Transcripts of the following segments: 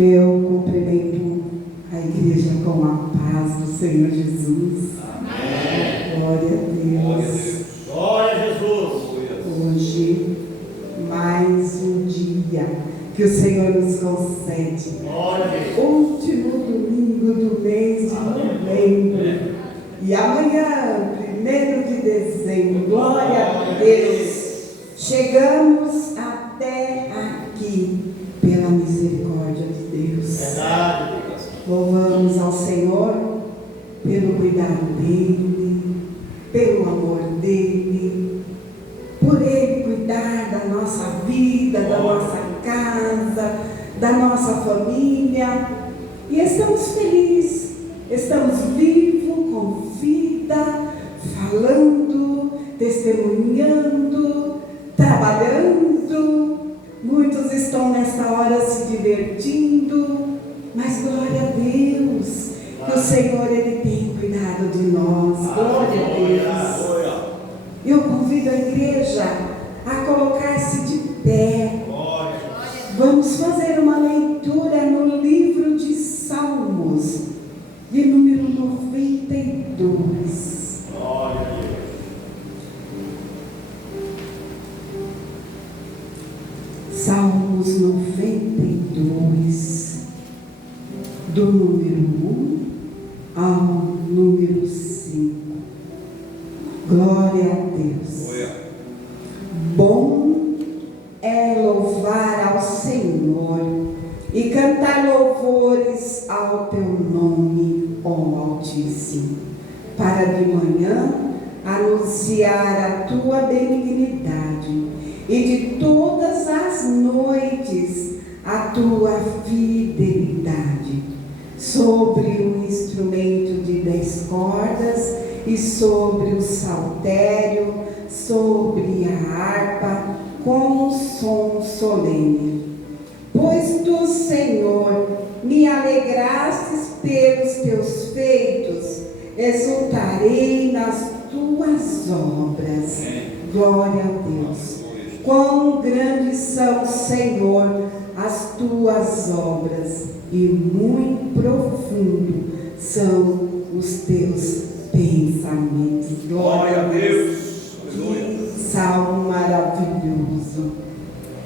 Eu cumprimento a igreja com a paz do Senhor Jesus. Amém. Glória a Deus. Glória a Jesus. Hoje, mais um dia que o Senhor nos concede. Glória a Deus. Último domingo do mês de novembro. E amanhã, 1º de dezembro. Glória a Deus. Chegamos até aqui pela misericórdia de Deus. Verdade. Louvamos ao Senhor pelo cuidado dEle, pelo amor dEle, por Ele cuidar da nossa vida, da nossa casa, da nossa família. E estamos felizes, estamos vivos, com vida, falando, testemunhando, trabalhando. Muitos estão nessa hora se divertindo, mas glória a Deus, que o Senhor Ele tem cuidado de nós. Glória a Deus. Eu convido a igreja a colocar-se de pé. Vamos fazer uma leitura no livro de Salmos, de número 92. Glória a Deus. Salmos 92, do número 1 ao número 5. Glória a Deus. Bom é louvar ao Senhor e cantar louvores ao teu nome, ó Altíssimo, para de manhã anunciar a tua benignidade e de todas as noites a tua fidelidade, sobre o instrumento de 10 cordas e sobre o saltério, sobre a harpa, com som solene. Pois tu, Senhor, me alegrastes pelos teus feitos, exultarei nas tuas obras. Glória a Deus. Quão grandes são, Senhor, as tuas obras, e muito profundo são os teus pensamentos. Glória a Deus. Que salmo maravilhoso.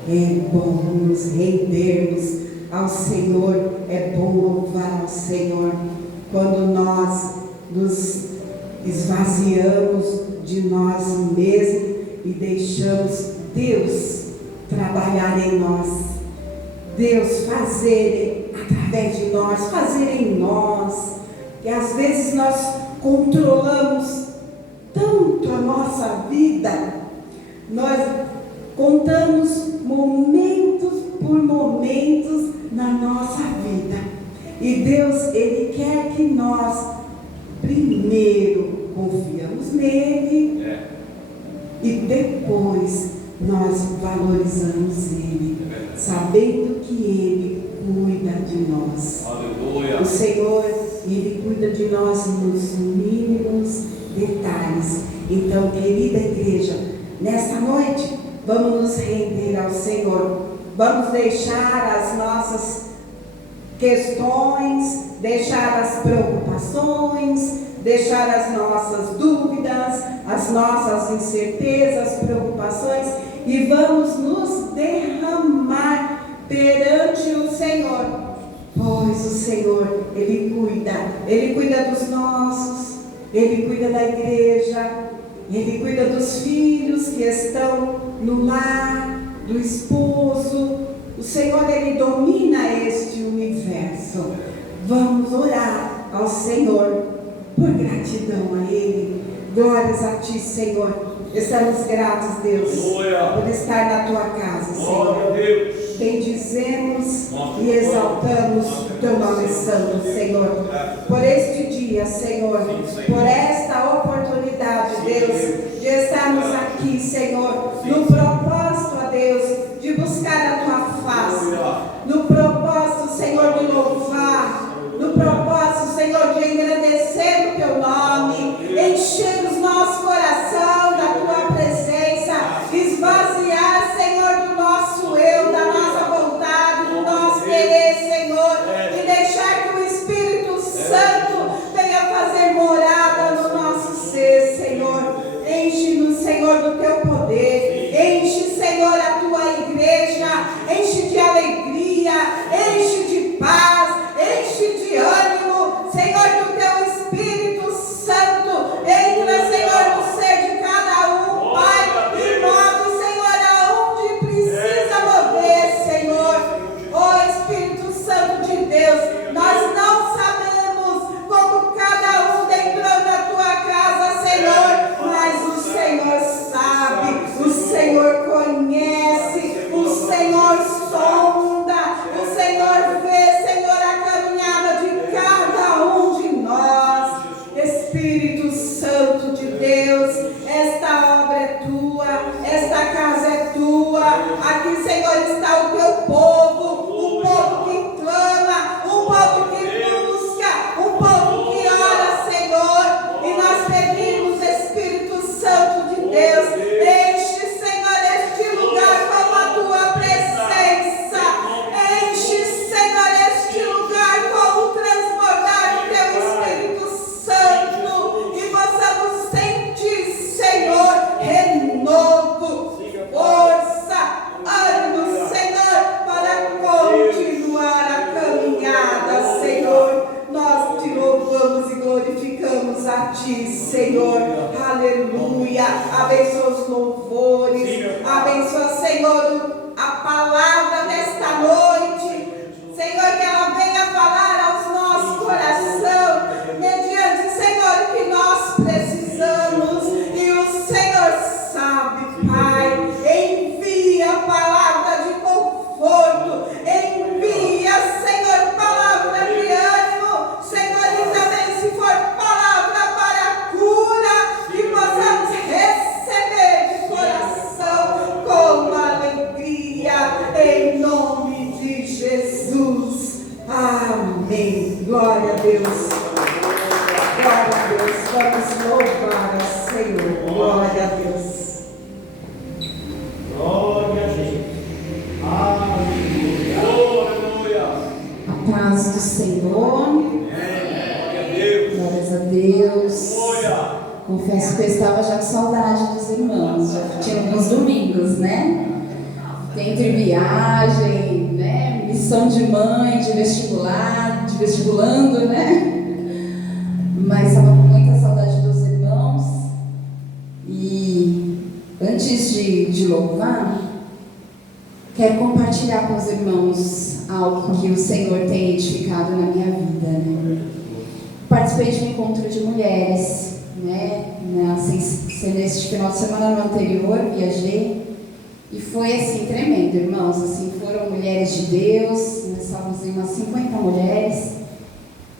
É bom nos rendermos ao Senhor, é bom louvar ao Senhor quando nós nos esvaziamos de nós mesmos e deixamos Deus trabalhar em nós, Deus fazer através de nós, fazer em nós. E às vezes nós controlamos tanto a nossa vida, nós contamos momentos por momentos na nossa vida. E Deus, Ele quer que nós primeiro confiamos nele e depois nós valorizamos Ele, sabendo que Ele cuida de nós. Aleluia. O Senhor, Ele cuida de nós nos mínimos detalhes. Então, querida igreja, nesta noite, vamos nos render ao Senhor. Vamos deixar as nossas questões, deixar as preocupações, deixar as nossas dúvidas, as nossas incertezas, preocupações, e vamos nos derramar perante o Senhor, pois o Senhor, Ele cuida dos nossos, Ele cuida da igreja, Ele cuida dos filhos que estão no lar, do esposo. O Senhor, Ele domina este universo. Vamos orar ao Senhor por gratidão a Ele. Glórias a Ti, Senhor. Estamos gratos, Deus, por estar na Tua casa, Senhor. Bendizemos e exaltamos o Teu nome santo, Senhor. Por este dia, Senhor, por esta oportunidade, Deus, de estarmos aqui, Senhor, no propósito, ó Deus, de buscar a Tua face, no propósito, Senhor, de louvar, no propósito, Senhor, de engrandecer o Teu nome, encher os nossos corações da Tua presença, esvaziar, Senhor, do nosso eu, da nossa vontade, do nosso querer, Senhor. povo que ora, Senhor, e nós pedimos, Espírito Santo de Deus, enche, Senhor, este lugar com a tua presença, enche, Senhor, este lugar com o transbordar do teu Espírito Santo, e possamos sentir, Senhor, renovo, força, ânimo, Senhor, para continuar a caminhada, Senhor. Nós te louvamos e glorificamos a ti, Senhor. Aleluia. Abençoa os louvores. Abençoa, Senhor, a palavra desta noite. Senhor, que ela venha falar aos nossos corações, mediante, Senhor, o que nós precisamos. E o Senhor sabe, Pai. Envia a palavra de conforto. Envia, Senhor, palavra de ânimo. Senhor, e também se for palavra para cura, que possamos receber de coração com alegria, em nome de Jesus. Amém. Glória a Deus. Glória a Deus. Vamos louvar ao Senhor. Glória a Deus. Glória a Jesus. Aleluia. Aleluia. A paz do Senhor. Glória a Deus. Glórias a Deus. Aleluia. Confesso que eu estava já com saudade dos irmãos. Já tinha alguns domingos, né? Entre viagem, né? Missão de mãe, de vestibular, de vestibulando, né? Mas estava com muita saudade dos irmãos. E antes de louvar, quero compartilhar com os irmãos algo que o Senhor tem edificado na minha vida, né? Participei de um encontro de mulheres, né? Neste final de semana no anterior, viajei. E foi assim, tremendo, irmãos. Assim, foram mulheres de Deus, nós estávamos em umas 50 mulheres.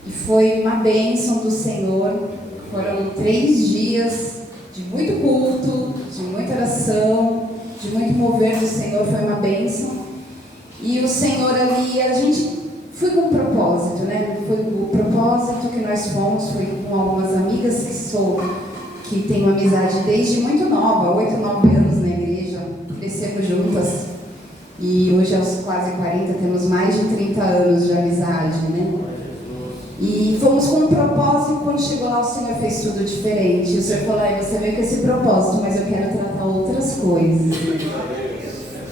E foi uma bênção do Senhor. Foram 3 dias de muito culto, de muita oração, de muito mover do Senhor. Foi uma bênção. E o Senhor ali, a gente foi com um propósito, né? Foi o propósito que nós fomos, foi com algumas amigas que tenho amizade desde muito nova, 8, 9 anos na igreja, crescemos juntas. E hoje, aos quase 40, temos mais de 30 anos de amizade, né? E fomos com um propósito, e quando chegou lá o Senhor fez tudo diferente. E o Senhor falou, você veio com esse propósito, mas eu quero tratar outras coisas.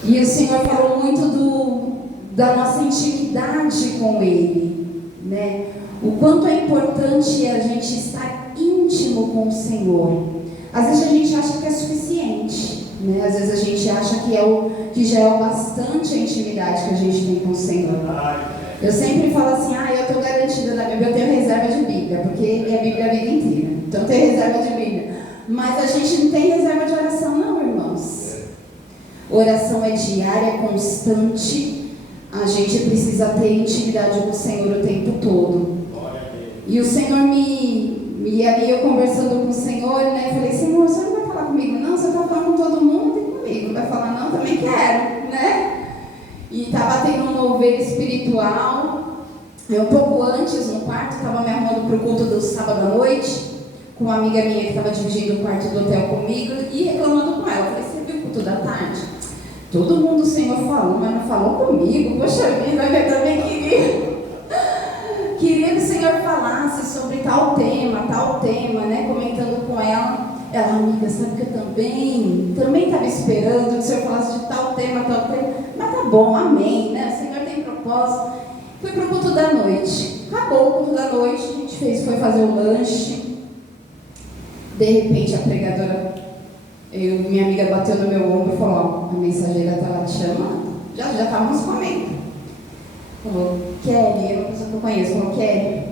E o Senhor falou muito da nossa intimidade com Ele, né? O quanto é importante a gente estar íntimo com o Senhor. Às vezes a gente acha que é suficiente, né? Às vezes a gente acha que já é o bastante a intimidade que a gente tem com o Senhor. Eu sempre falo assim, eu estou garantida na Bíblia, eu tenho reserva de Bíblia, porque é a Bíblia a vida inteira. Então eu tenho reserva de Bíblia. Mas a gente não tem reserva de oração não, irmãos. Oração é diária, constante. A gente precisa ter intimidade com o Senhor o tempo todo. E o Senhor e ali eu conversando com o Senhor, né? Eu falei, Senhor, você não vai falar comigo não? Você está falando com todo mundo e comigo. Não vai falar não? Também quero, né? E estava tendo um mover espiritual. Um pouco antes, no quarto, estava me arrumando para o culto do sábado à noite, com uma amiga minha que estava dividindo o quarto do hotel comigo e reclamando com ela. Eu falei, você viu o culto da tarde? Todo mundo o Senhor falou, mas não falou comigo. Poxa vida, eu também queria que o Senhor falasse sobre tal tema, né? Comentando com ela. Ela, amiga, sabe que eu também estava esperando que o Senhor falasse de tal tema. Mas tá bom, amém, né? O Senhor tem propósito. Fui para o culto da noite. Acabou o culto da noite, a gente foi fazer o lanche. De repente a pregadora, minha amiga bateu no meu ombro e falou, a mensageira estava te chamando. Já estávamos comendo. Falou, Kelly, é uma pessoa que eu conheço, falou, Kelly,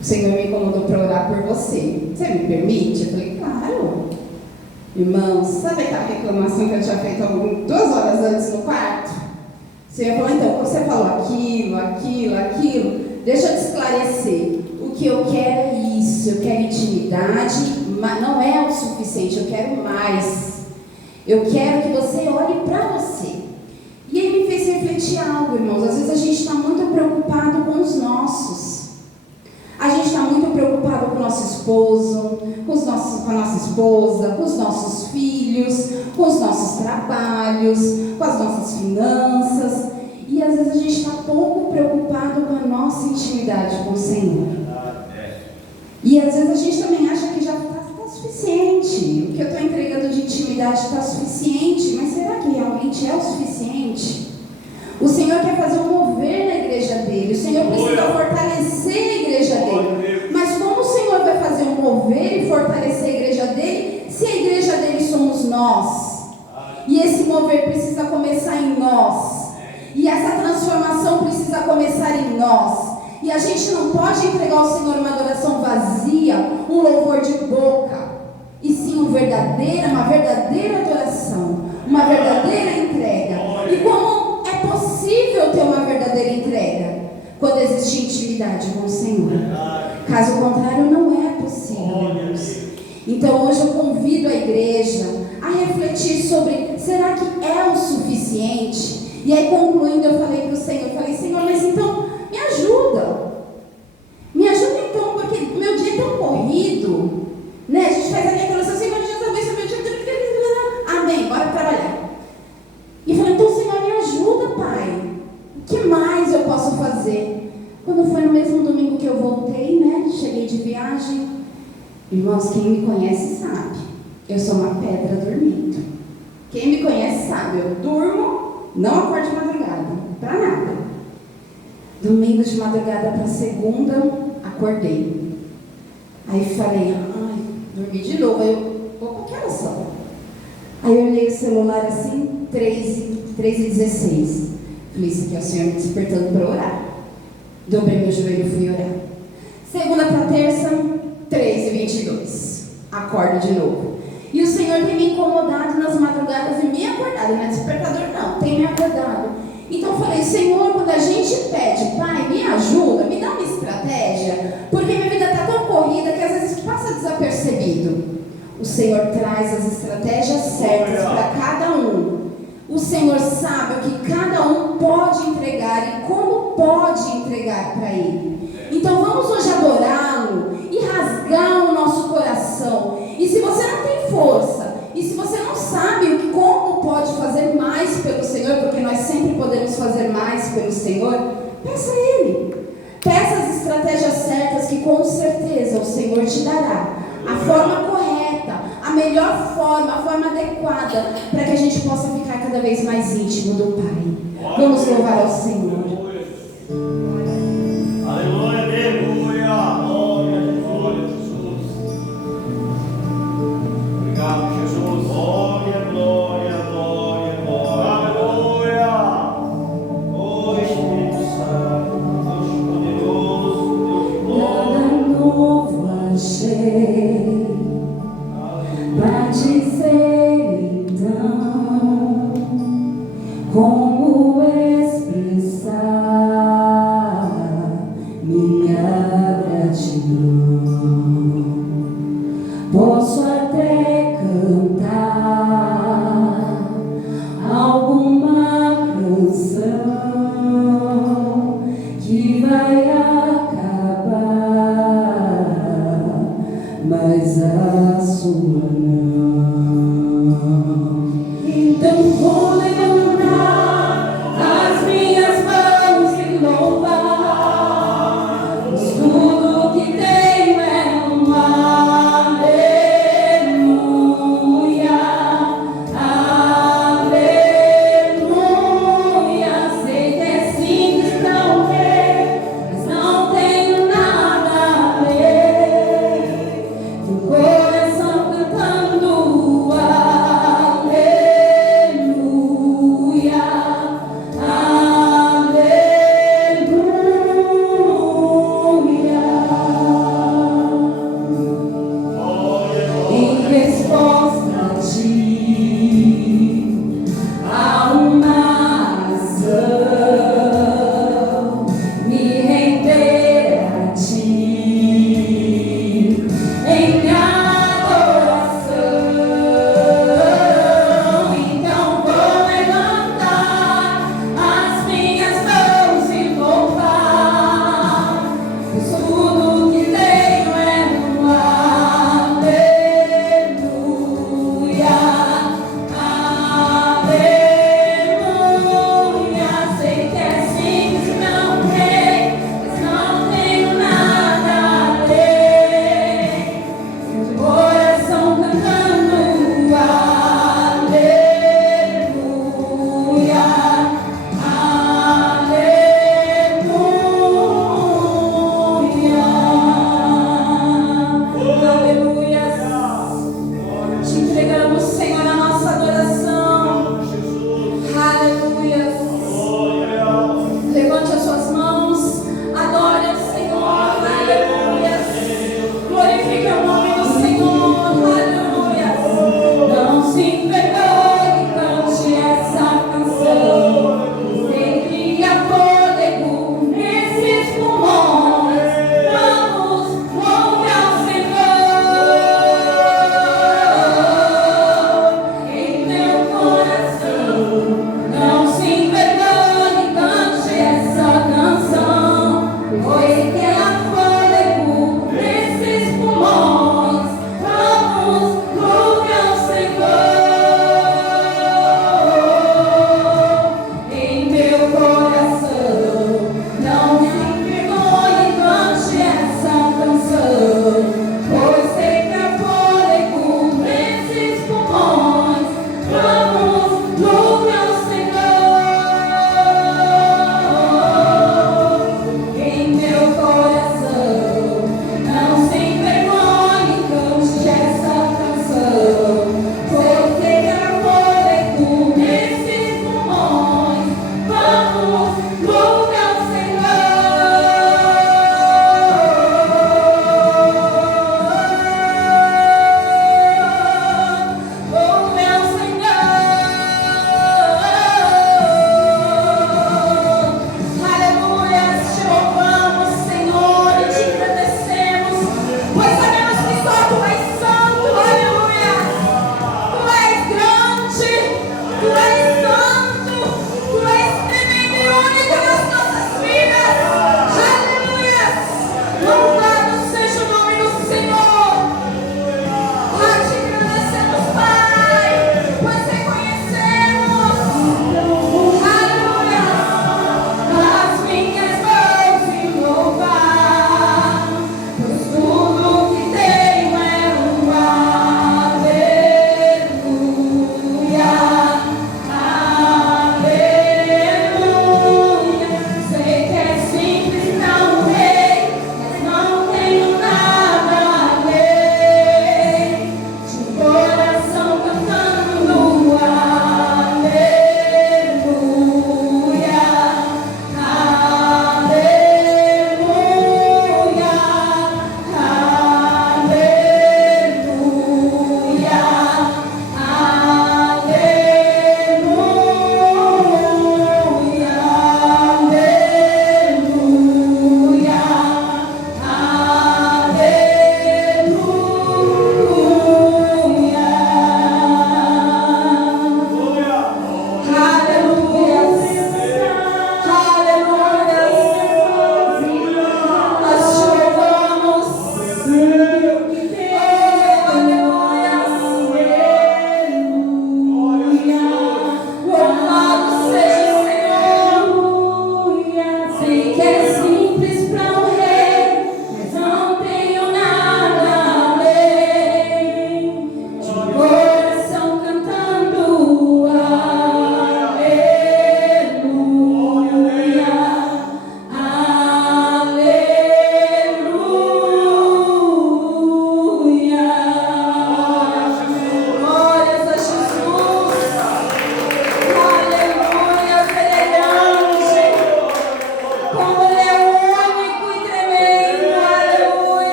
o Senhor me incomodou para orar por você. Você me permite? Eu falei, claro. Irmãos, sabe aquela reclamação que eu tinha feito 2 horas antes no quarto? O Senhor falou, então, você falou aquilo, deixa eu te esclarecer. O que eu quero é isso, eu quero intimidade, mas não é o suficiente, eu quero mais. Eu quero que você olhe para você. E ele me fez refletir algo, irmãos. Às vezes a gente está muito preocupado com os nossos. nosso esposo, com a nossa esposa, com os nossos filhos, com os nossos trabalhos, com as nossas finanças. E às vezes a gente está pouco preocupado com a nossa intimidade com o Senhor. E às vezes a gente também acha que já está suficiente. O que eu estou entregando de intimidade está suficiente. Mas será que realmente é o suficiente? O Senhor quer fazer um mover na igreja dele. O Senhor precisa fortalecer a igreja dele. Mas como o Senhor vai fazer um mover e fortalecer a igreja dele, se a igreja dele somos nós? E esse mover precisa começar em nós. E essa transformação precisa começar em nós. E a gente não pode entregar ao Senhor uma adoração vazia, um louvor de boca, e sim uma verdadeira adoração, uma verdadeira entrega. E como é possível ter uma verdadeira entrega? Quando existe intimidade com o Senhor. Caso contrário, não é possível, irmãos. Então hoje eu convido a igreja a refletir sobre: será que é o suficiente? E aí, concluindo, eu falei para o Senhor, Senhor, mas então me ajuda. Me ajuda então, porque o meu dia é tão corrido, né? A gente faz a minha oração: Senhor, Jesus abençoe meu dia. Amém, bora trabalhar. E falei: então, Senhor, me ajuda, Pai. O que mais eu posso fazer? Quando foi no mesmo domingo que eu voltei, né? Cheguei de viagem. Irmãos, quem me conhece sabe, eu sou uma pedra dormindo. Quem me conhece sabe, eu durmo, não acordo de madrugada, pra nada. Domingo de madrugada para segunda, acordei. Aí falei: dormi de novo. Aí eu: opa, que horas são? Aí eu olhei o celular assim, 3h16. Falei: isso aqui é o Senhor me despertando para orar. Dobrei meu joelho e fui orar. Segunda para terça, 3h22. Acordo de novo. E o Senhor tem me incomodado nas madrugadas e me acordado. Não é despertador não, tem me acordado. Então eu falei: Senhor, quando a gente pede: Pai, me ajuda, me dá uma estratégia, porque minha vida está tão corrida que às vezes passa desapercebido. O Senhor traz as estratégias certas para cada um. O Senhor sabe o que cada um pode entregar e como pode entregar para Ele. Então vamos hoje adorá-lo e rasgar o nosso coração. E se você não tem força, e se você não sabe como pode fazer mais pelo Senhor, porque nós sempre podemos fazer mais pelo Senhor, peça a Ele. Peça as estratégias certas que com certeza o Senhor te dará. A forma correta, a melhor forma, a forma adequada, para que a gente possa ficar cada vez mais íntimo do Pai. Vamos louvar ao Senhor. Aleluia, aleluia. Glória a Jesus. Obrigado, Jesus. Glória, glória, glória, glória. Aleluia. Oh, Espírito Santo, Deus poderoso, Deus Nada novo achei pra dizer então como expressar minha gratidão. Posso até cantar alguma canção que vai acabar, mas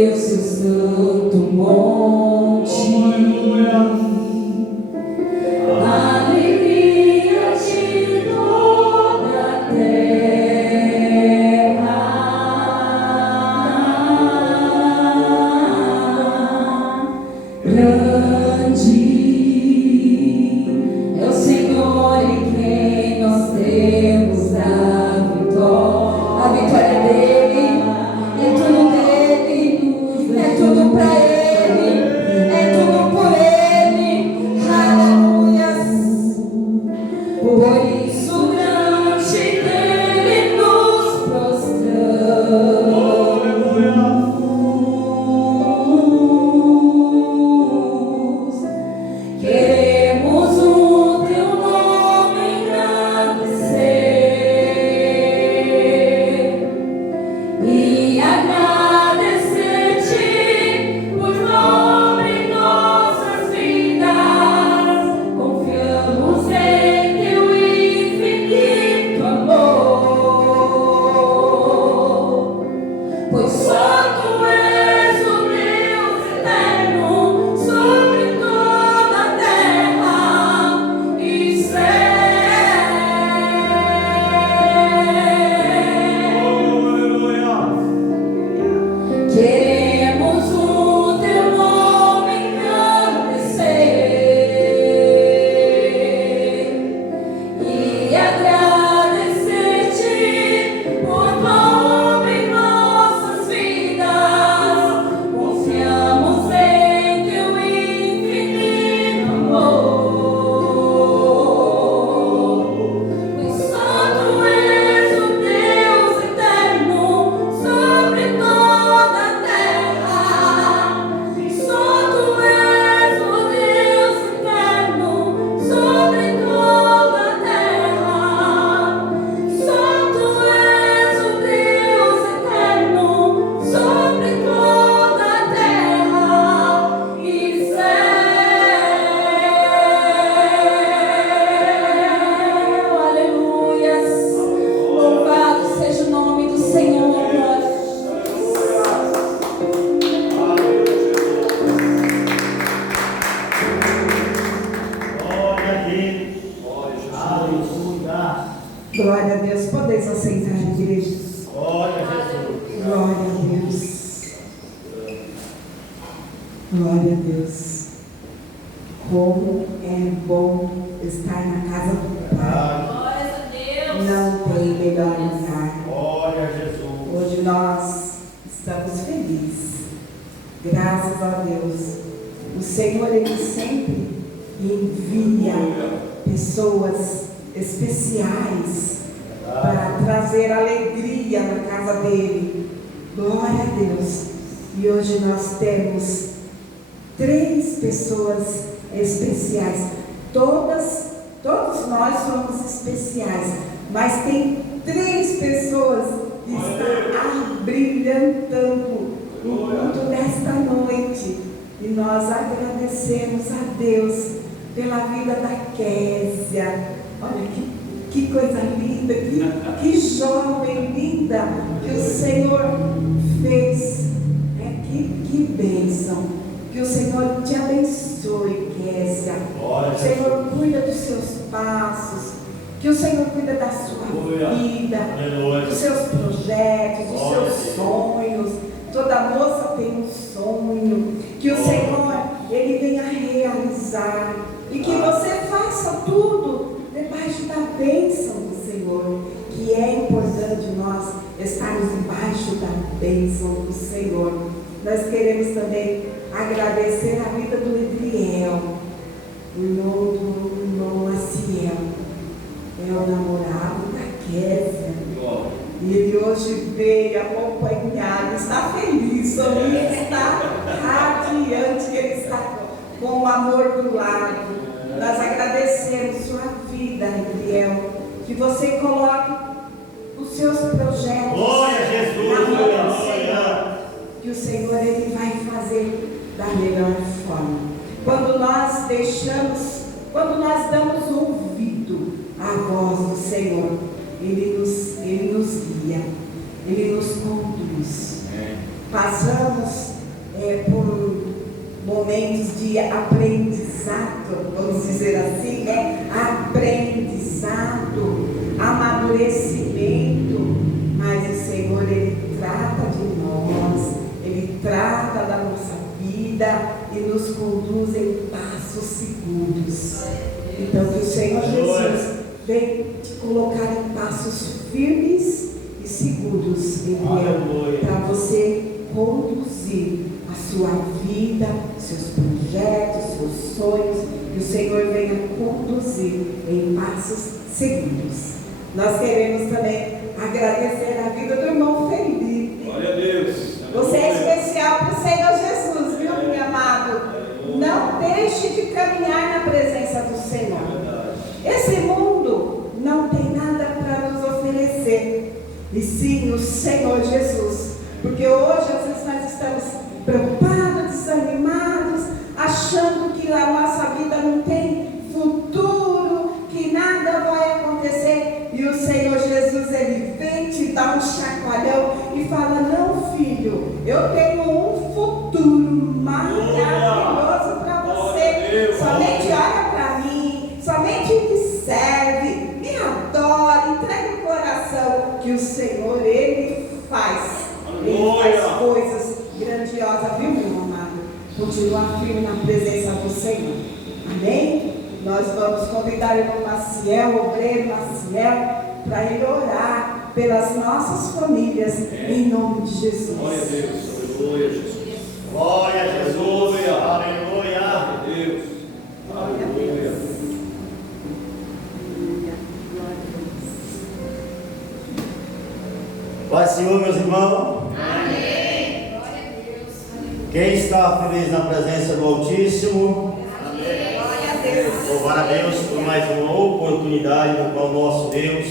Deus e o santo monte. Alegria de toda a terra. Grande é o Senhor em quem nós temos a vitória. A vitória é dele, é tudo dele, é tudo pra ele, é tudo por ele. Aleluias. Por isso grande nele nos prostramos. Queremos o teu nome engrandecer e agradecer-te por nome em nossas vidas. Confiamos em teu infinito amor, pois só tu és o Deus eterno sobre toda a terra e céu. Queremos o teu nome engrandecer e agradecer-te por nome em nossas vidas. Confiamos em teu infinito amor, pois só tu és o Deus eterno sobre toda a terra. Só tu és o Deus eterno sobre toda a terra. Só tu és o Deus eterno sobre toda a terra e céu. Aleluias. Louvado seja o nome do Senhor. Glória a Deus. Aleluia. Glória a Deus. Podeis aceitar, igreja. Glória a Jesus. Glória a Deus. Glória a Deus. Como é bom estar na casa do Pai. Não tem melhor lugar. Glória a Jesus. Hoje nós estamos felizes. Graças a Deus. O Senhor, Ele sempre envia pessoas especiais para trazer alegria na casa dele. Glória a Deus. E hoje nós temos 3 pessoas especiais. Todos nós somos especiais, mas tem 3 pessoas que estão brilhantando o culto nesta noite. E nós agradecemos a Deus pela vida da Késia. Olha que coisa linda, que jovem linda que o Senhor fez. Que bênção. Que o Senhor te abençoe, Késia. Glória a O Senhor cuida dos seus passos. Que o Senhor cuida da sua vida, Aleluia. dos seus projetos, dos Glória seus a Deus. sonhos. Toda moça tem um sonho. Que o Senhor, Ele venha realizar. E que você faça tudo debaixo da bênção do Senhor. Que é importante nós estarmos debaixo da bênção do Senhor. Nós queremos também agradecer a vida do Edriel, o irmão do Maciel. É o namorado da Késia. E ele hoje veio acompanhado, está feliz, o sorriso está radiante, ele está com o amor do lado. Nós agradecemos sua vida, Edriel, que você coloque os seus projetos Glória a Jesus, na mão do glória. Senhor, que o Senhor Ele vai fazer da melhor forma. Quando nós damos ouvido à voz do Senhor, Ele nos guia, Ele nos conduz. Passamos momentos de aprendizado, vamos dizer assim, né? Aprendizado, amadurecimento, mas o Senhor, Ele trata de nós, Ele trata da nossa vida e nos conduz em passos seguros. Então, que o Senhor Jesus venha te colocar em passos firmes e seguros, para você conduzir a sua vida, seus projetos, seus sonhos, que o Senhor venha conduzir em passos seguros. Nós queremos também agradecer a vida do irmão Felipe. Glória a Deus. Você é especial para o Senhor Jesus, viu, meu amado? Não deixe de caminhar na presença do Senhor. Esse mundo não tem nada para nos oferecer, e sim o Senhor Jesus. Porque hoje, às vezes, nós estamos preocupados, desanimados, achando que a nossa vida não tem futuro, que nada vai acontecer. E o Senhor Jesus, Ele vem te dar um chacoalhão e fala: não, filho, eu tenho um futuro maravilhoso para você. Somente olha para mim, somente me serve, me adora, entrega o coração, que o Senhor, Ele faz. Ele faz coisas grandiosas, viu, meu amado? Continua firme na presença do Senhor. Amém? Nós vamos convidar o irmão Maciel, o obreiro Maciel, para ele orar pelas nossas famílias, em nome de Jesus. Glória a Deus, aleluia, Jesus. Glória a Jesus, aleluia. Glória a Deus. Aleluia. Paz, Senhor, meus irmãos. Amém. Glória a Deus. Quem está feliz na presença do Altíssimo? Amém. Glória a Deus. Louvar a Deus por mais uma oportunidade no qual o nosso Deus,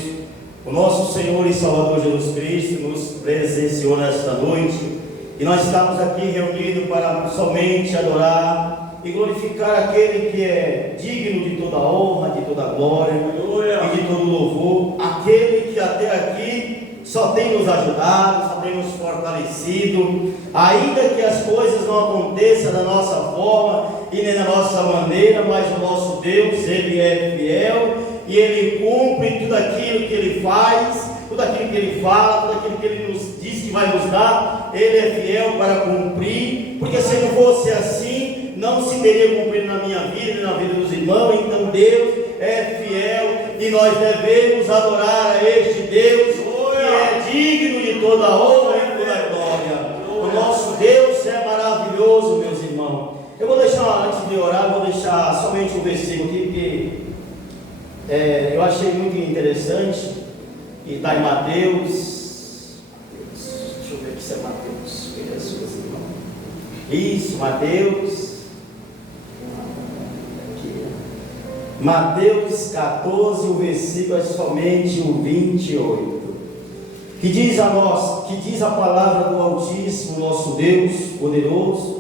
o nosso Senhor e Salvador Jesus Cristo, nos presenciou nesta noite. E nós estamos aqui reunidos para somente adorar e glorificar aquele que é digno de toda honra, de toda glória e de todo louvor. Aquele que até aqui só tem nos ajudado, só tem nos fortalecido, ainda que as coisas não aconteçam da nossa forma e nem da nossa maneira, mas o nosso Deus, Ele é fiel e Ele cumpre tudo aquilo que Ele faz, tudo aquilo que Ele fala, tudo aquilo que Ele nos diz que vai nos dar. Ele é fiel para cumprir, porque se não fosse assim, não se teria cumprido na minha vida e na vida dos irmãos. Então Deus é fiel e nós devemos adorar a este Deus que é digno de toda honra e toda glória. O nosso Deus é maravilhoso, meus irmãos. Eu vou deixar, antes de orar, vou deixar somente um versículo aqui, porque eu achei muito interessante, e está em Mateus. Deixa eu ver aqui se é Mateus. Jesus, irmão. Isso, Mateus. Aqui. Mateus 14, o versículo é somente o 28. Que diz a palavra do Altíssimo, nosso Deus poderoso.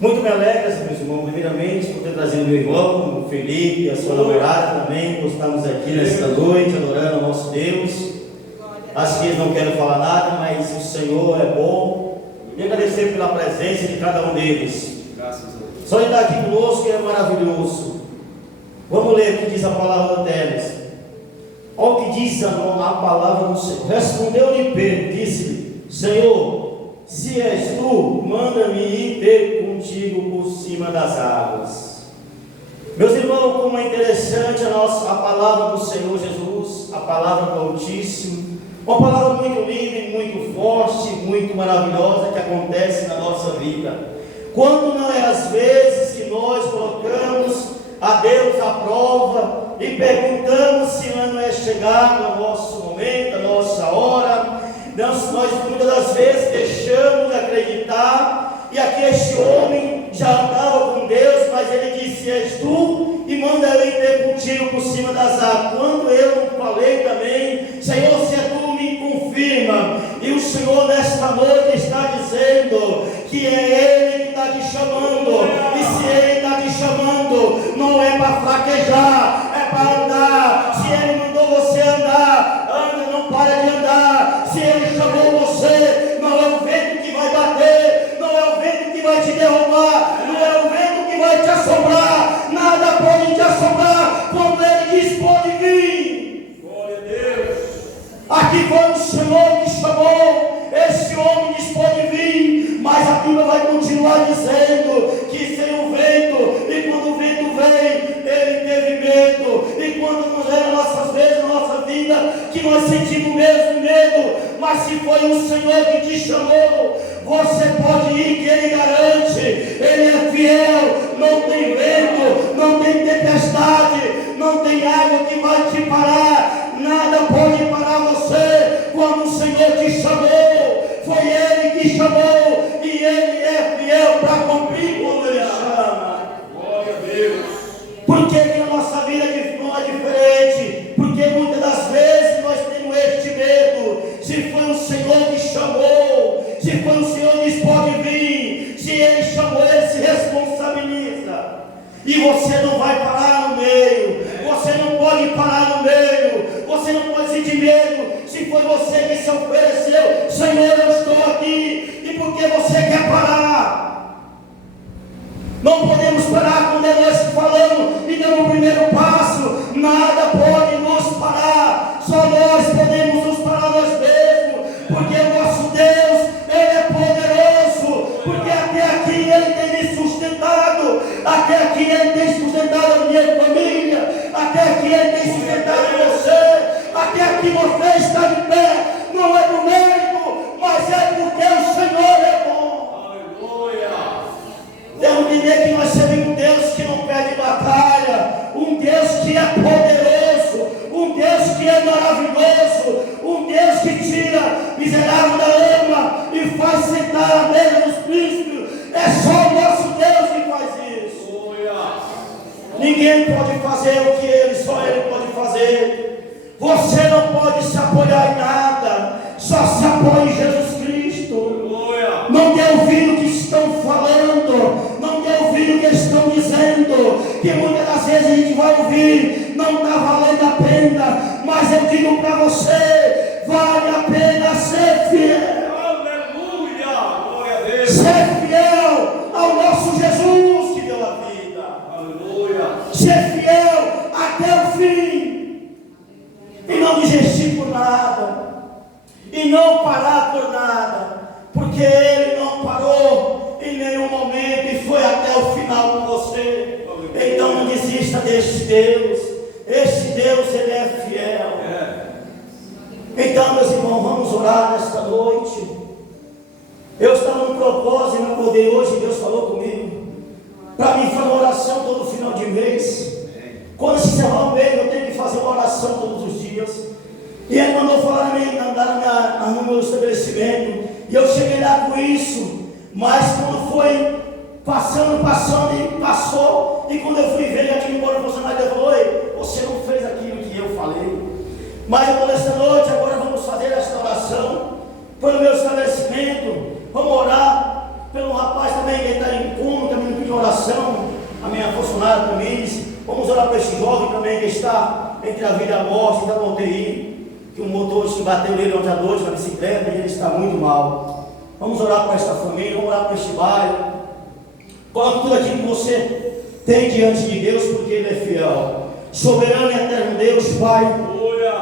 Muito me alegra, meus irmãos, primeiramente, por ter trazido meu irmão, o Felipe, e a sua namorada também, por estarmos aqui nesta noite, adorando ao nosso Deus. Acho que eles não querem falar nada, mas o Senhor é bom. E agradecer pela presença de cada um deles. Graças a Deus. Só de estar aqui conosco é maravilhoso. Vamos ler o que diz a palavra do Teles. Olha o que diz a palavra do Senhor. Respondeu-lhe Pedro, disse-lhe: Senhor, se és tu, manda-me ir ter contigo por cima das águas. Meus irmãos, como é interessante a palavra do Senhor Jesus, a palavra do Altíssimo, uma palavra muito linda e muito forte, muito maravilhosa que acontece na nossa vida. Quando não é às vezes que nós colocamos a Deus à prova e perguntamos se não é chegado o nosso momento, a nossa hora. Nós muitas das vezes deixamos de acreditar, e aqui este homem já andava com Deus, mas ele disse: és tu, e manda eu ir ter contigo por cima das águas. Quando eu falei também: Senhor, se é tu, me confirma. E o Senhor nesta noite está dizendo que é Ele que está te chamando, e se Ele está te chamando, não é para fraquejar, é para andar. Se Ele mandou você andar, anda, não para de andar. Se Ele chamou você, não é o vento que vai bater, não é o vento que vai te derrubar, vai continuar dizendo que sem o vento, e quando o vento vem, ele teve medo, e quando não é nas nossas vezes, na nossa vida, que nós sentimos mesmo medo, mas se foi o Senhor que te chamou, você pode ir, que Ele garante, Ele é fiel, não tem vento, não tem tempestade, não tem água que vai te parar, nada pode parar você, quando o Senhor te chamou, foi Ele que chamou, e Ele é fiel para cumprir quando Ele chama. Glória a Deus. Por que a nossa vida não é diferente? Porque muitas das vezes nós temos este medo. Se foi o Senhor que chamou, se foi o Senhor que diz pode vir, se Ele chamou, Ele se responsabiliza. E você não vai parar no meio, você não pode parar no meio, você não pode sentir medo. Se foi você que se ofereceu, Senhor, eu estou aqui, e por que você quer parar? Não podemos parar quando nós falamos e damos o primeiro passo. Nada pode nos parar, só nós podemos nos parar nós mesmos, porque o nosso Deus, Ele é poderoso, porque até aqui Ele tem me sustentado, até aqui Ele tem sustentado a minha família, até aqui Ele tem sustentado você, até aqui você está de pé, não é do mérito, mas é porque o Senhor é bom. Aleluia. Devo dizer que nós servimos um Deus que não perde batalha, um Deus que é poderoso, um Deus que é maravilhoso, um Deus que tira miserável da lama e faz sentar à mesa dos príncipes. É só o nosso Deus que faz isso. Ninguém pode fazer o que Ele, só Ele pode fazer. Você não pode se apoiar em nada, só se apoia em Jesus Cristo. Não dê ouvido o que estão falando, não dê ouvido o que estão dizendo, que muitas das vezes a gente vai ouvir, não está valendo a pena, mas eu digo para você, vale a pena ser fiel. Aleluia, glória a Deus. Ser fiel ao nosso Jesus que deu a vida. Aleluia. Ser fiel até o fim, e não desistir por nada, e não parar por nada, porque Ele não parou em nenhum momento e foi até o final com você. Então não desista deste Deus. Este Deus, Ele é fiel. Então, meus irmãos, vamos orar nesta noite. Eu estava num propósito, me acordei hoje e Deus falou comigo. Para mim foi uma oração todo final de mês. Quando se encerrar o mês, eu tenho que fazer uma oração todos os dias. E Ele mandou falar no meu estabelecimento. E eu cheguei lá com isso, mas quando foi passando e passou, e quando eu fui ver, já tinha embora o funcionário, ele falou: oi, você não fez aquilo que eu falei. Mas nesta noite, agora vamos fazer esta oração pelo meu estabelecimento, vamos orar pelo rapaz também que está em coma, também me pediu oração, a minha funcionária também, vamos orar para esse jovem também que está entre a vida e a morte, está no UTI. Que um motorista bateu nele ontem à noite na bicicleta e ele está muito mal. Vamos orar para esta família, vamos orar para este bairro. Coloque tudo aquilo que você tem diante de Deus, porque Ele é fiel. Soberano e eterno Deus, Pai,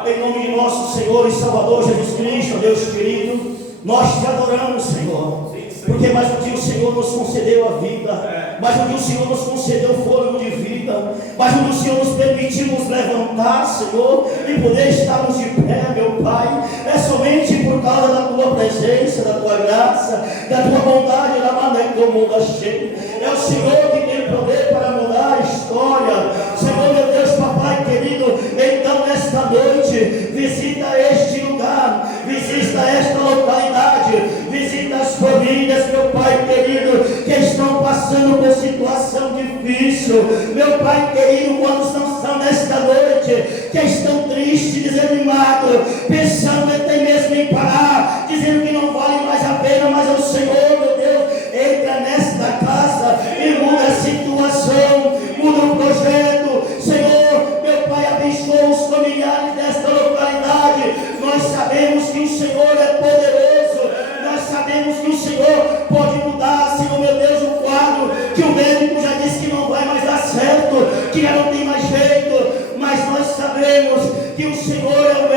em nome de nosso Senhor e Salvador Jesus Cristo, Deus querido, nós te adoramos, Senhor, porque mais um dia o Senhor nos concedeu a vida, mais um dia o Senhor nos concedeu fôlego de vida, mais um dia o Senhor nos permitiu nos levantar, Senhor, e poder estarmos de pé, meu Pai. É somente por causa da Tua presença, da Tua graça, da Tua bondade, da maneira como mundo cheio. É o Senhor que tem poder para mudar a história, Senhor, meu Deus, Papai querido. Então nesta noite, visita este lugar, visita esta localidade, visita as famílias, meu Pai querido, que estão passando por situação difícil, meu Pai querido, quando estão nesta noite, que estão tristes, desanimados, pensando até mesmo em parar, dizendo que não vale mais a pena, mas é o Senhor, meu Deus, entra nesta casa e muda a situação, muda o projeto, Senhor, meu Pai, abençoa os familiares desta localidade. Nós sabemos que o Senhor é poderoso, nós sabemos que o Senhor pode mudar, Senhor, meu Deus, o quadro, que o médico já disse que não vai mais dar certo, que já não tem mais jeito, mas nós sabemos que o Senhor é o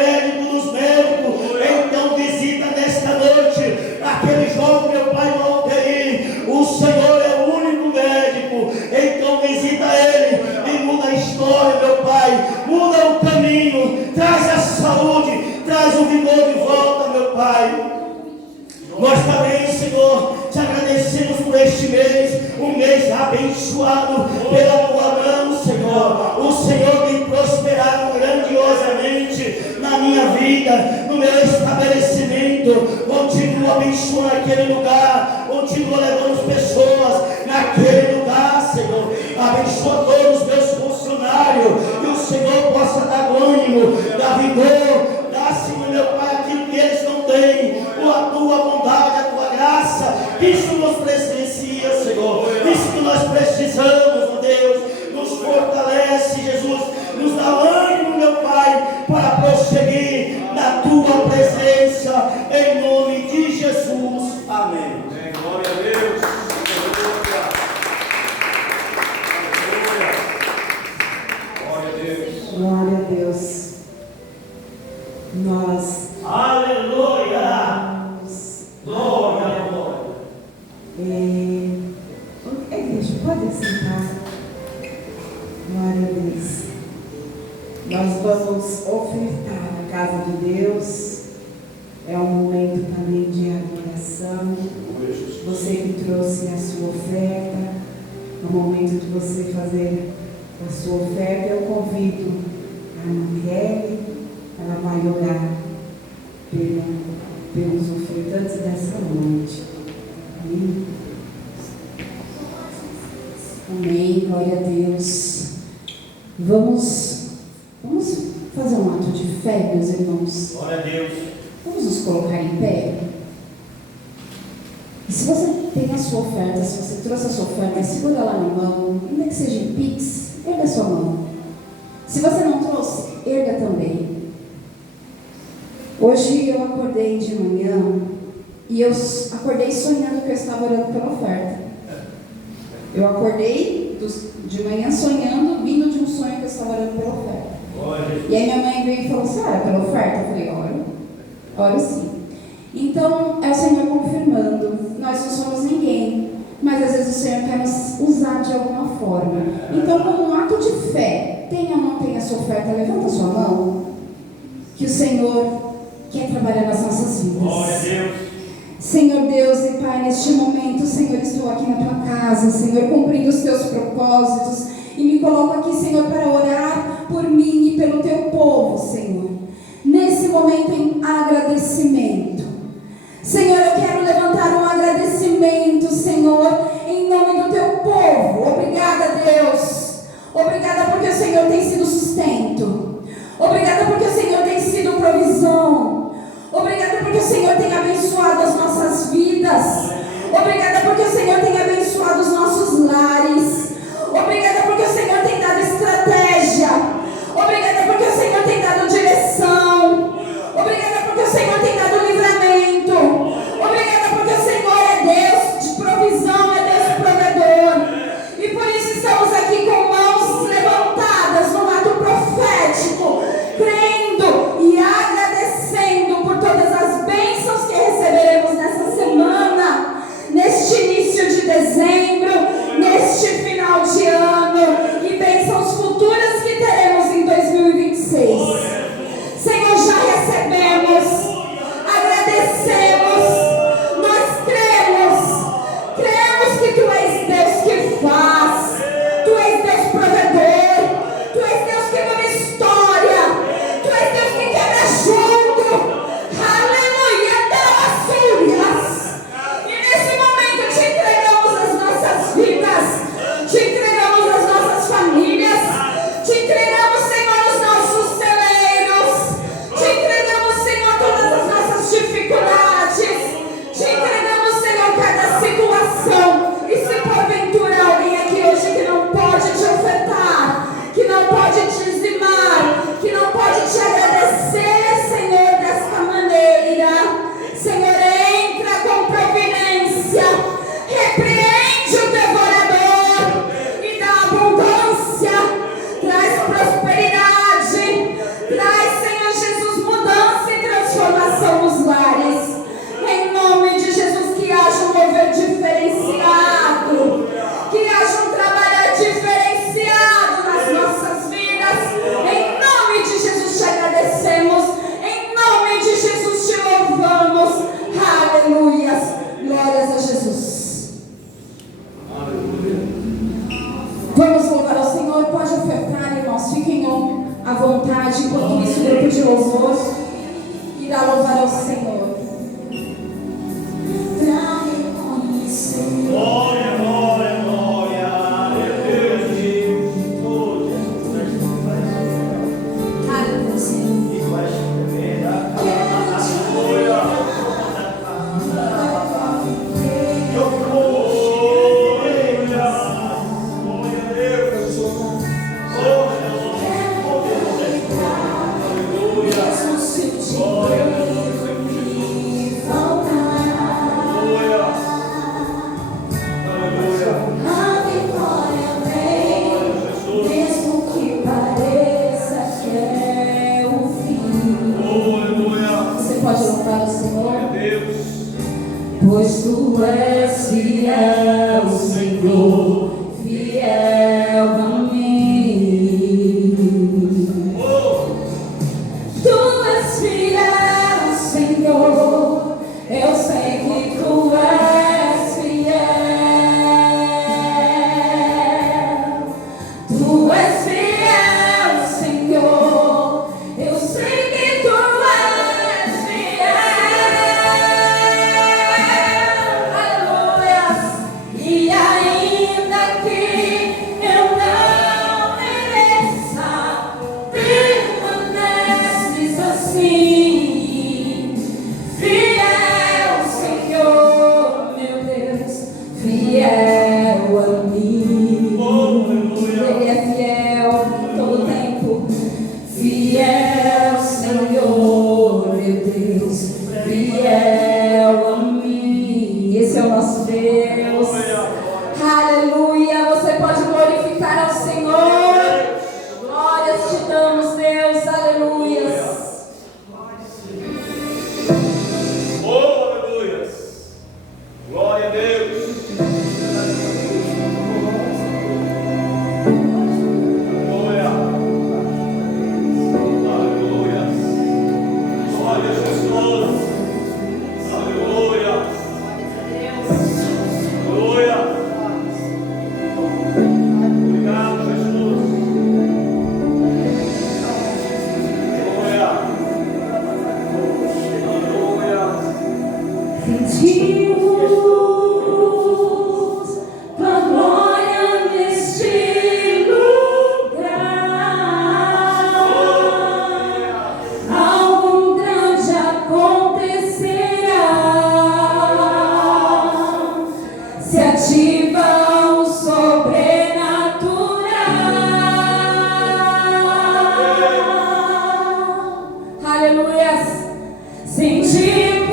este mês, um mês abençoado pela tua mão, Senhor. O Senhor tem prosperado grandiosamente na minha vida, no meu estabelecimento. Continua abençoando aquele lugar, continua levando pessoas naquele lugar, Senhor. Abençoa todos os meus funcionários, e o Senhor possa dar ânimo, dar vigor, dar, Senhor, meu Pai, aquilo que eles não têm, a tua bondade, a tua graça. Isso nos presencia, Senhor. Isso que nós precisamos, ó Deus. Nos fortalece, Jesus. Nos dá ânimo, meu Pai, para prosseguir na tua presença, em nome de Jesus. Amém. Glória a Deus. Glória a Deus. Glória a Deus. Nós Aleluia. Glória, glória. Igreja, pode sentar. Glória a Deus. Nós vamos ofertar a casa de Deus. É um momento também de adoração. Você que trouxe a sua oferta, é o momento de você fazer a sua oferta. Eu convido a Michele, ela vai orar pelos ofertantes dessa noite. Amém? Amém, glória a Deus. Vamos fazer um ato de fé, meus irmãos. Glória a Deus. Vamos nos colocar em pé. E se você tem a sua oferta, se você trouxe a sua oferta, segura ela na mão, ainda que seja em Pix, erga a sua mão. Se você não trouxe, erga também. Hoje eu acordei de manhã e eu acordei sonhando que eu estava orando pela oferta. Eu acordei de manhã sonhando, vindo de um sonho que eu estava orando pela oferta. E aí minha mãe veio e falou: você ora pela oferta? Eu falei: oro sim. Então é o Senhor confirmando. Nós não somos ninguém, mas às vezes o Senhor quer nos usar de alguma forma. Então, como um ato de fé, tenha ou não tenha a sua oferta, levanta a sua mão, que o Senhor quer trabalhar nas nossas vidas. Glória a Deus. Senhor Deus e Pai, neste momento, Senhor, estou aqui na tua casa, Senhor, cumprindo os teus propósitos, e me coloco aqui, Senhor, para orar por mim e pelo teu povo, Senhor, nesse momento em agradecimento. Senhor, eu quero levantar um agradecimento, Senhor, em nome do teu povo. Obrigada, Deus. Obrigada porque o Senhor tem sido sustento. Obrigada porque o Senhor tem sido provisão. Obrigada porque o Senhor tem abençoado as nossas vidas. Obrigada porque o Senhor tem abençoado os nossos lares. Obrigada porque o Senhor tem dado estratégia. Obrigada porque o Senhor tem dado direção. Obrigada porque o Senhor tem dado livramento. Obrigada porque o Senhor é Deus de provisão, é Deus provedor. E por isso estamos aqui com mãos levantadas no ato profético, crendo e agradecendo por todas as bênçãos que receberemos nessa semana, neste Senhor, pode ofertar, irmãos, fiquem à vontade, enquanto isso o grupo de louvor irá louvar ao Senhor. Pra reconhecer. Glória, glória, glória. Meu Deus, Jesus. Oh, Jesus. Aleluia, Senhor. E vai chover. Pode louvar o Senhor? Pois tu és fiel, Senhor, fiel a mim. Tu és fiel, Senhor, eu sei que tu és fiel. Tu és fiel, Senhor, eu sei que tu és fiel. Aleluia. E ainda que eu não mereça, permaneces assim. Fiel, Senhor, meu Deus, fiel a mim. Ele é fiel todo tempo. Fiel, Senhor, meu Deus, fiel a mim. Esse é o nosso Deus. Aleluia. Você pode glorificar ao Senhor. Glórias te damos, Deus. Aleluia. Oh, aleluia. Glória a Deus. Aleluia. Aleluia. Glória a Jesus. Aleluia. Aleluia. Obrigado, Jesus. Aleluia. Aleluia. Sentimos tua glória neste lugar. Algo grande acontecerá. Se ativa o sobrenatural. Aleluia. Sentimos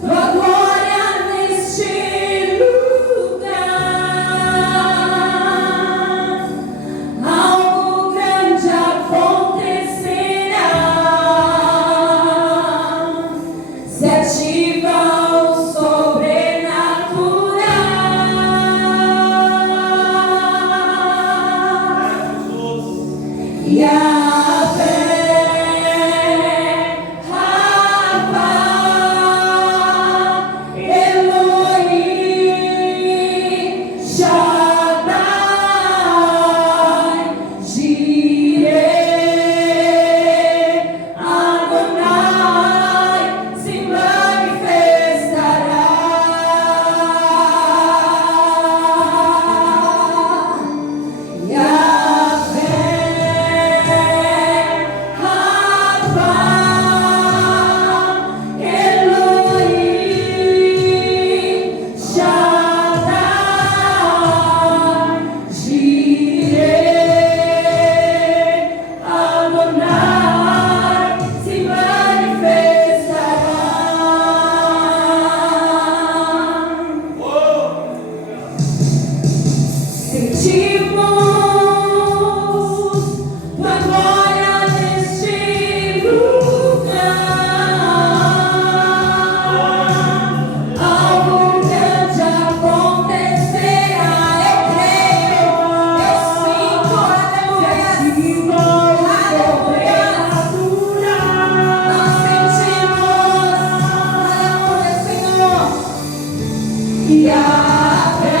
tua glória neste lugar. Algo grande acontecerá. Se ativa o sobrenatural. E a fé, Rafa, Elohim, Shaddai, Jireh, Adonai, se manifestará. E a fé, Rafa, Elohim, Shaddai, Jireh, Adonai, se manifestará. Sentimos tua glória neste lugar. Algo grande acontecerá. Eu creio, eu sinto, aleluia. Aleluia. Nós sentimos, aleluia, Senhor. E a fé,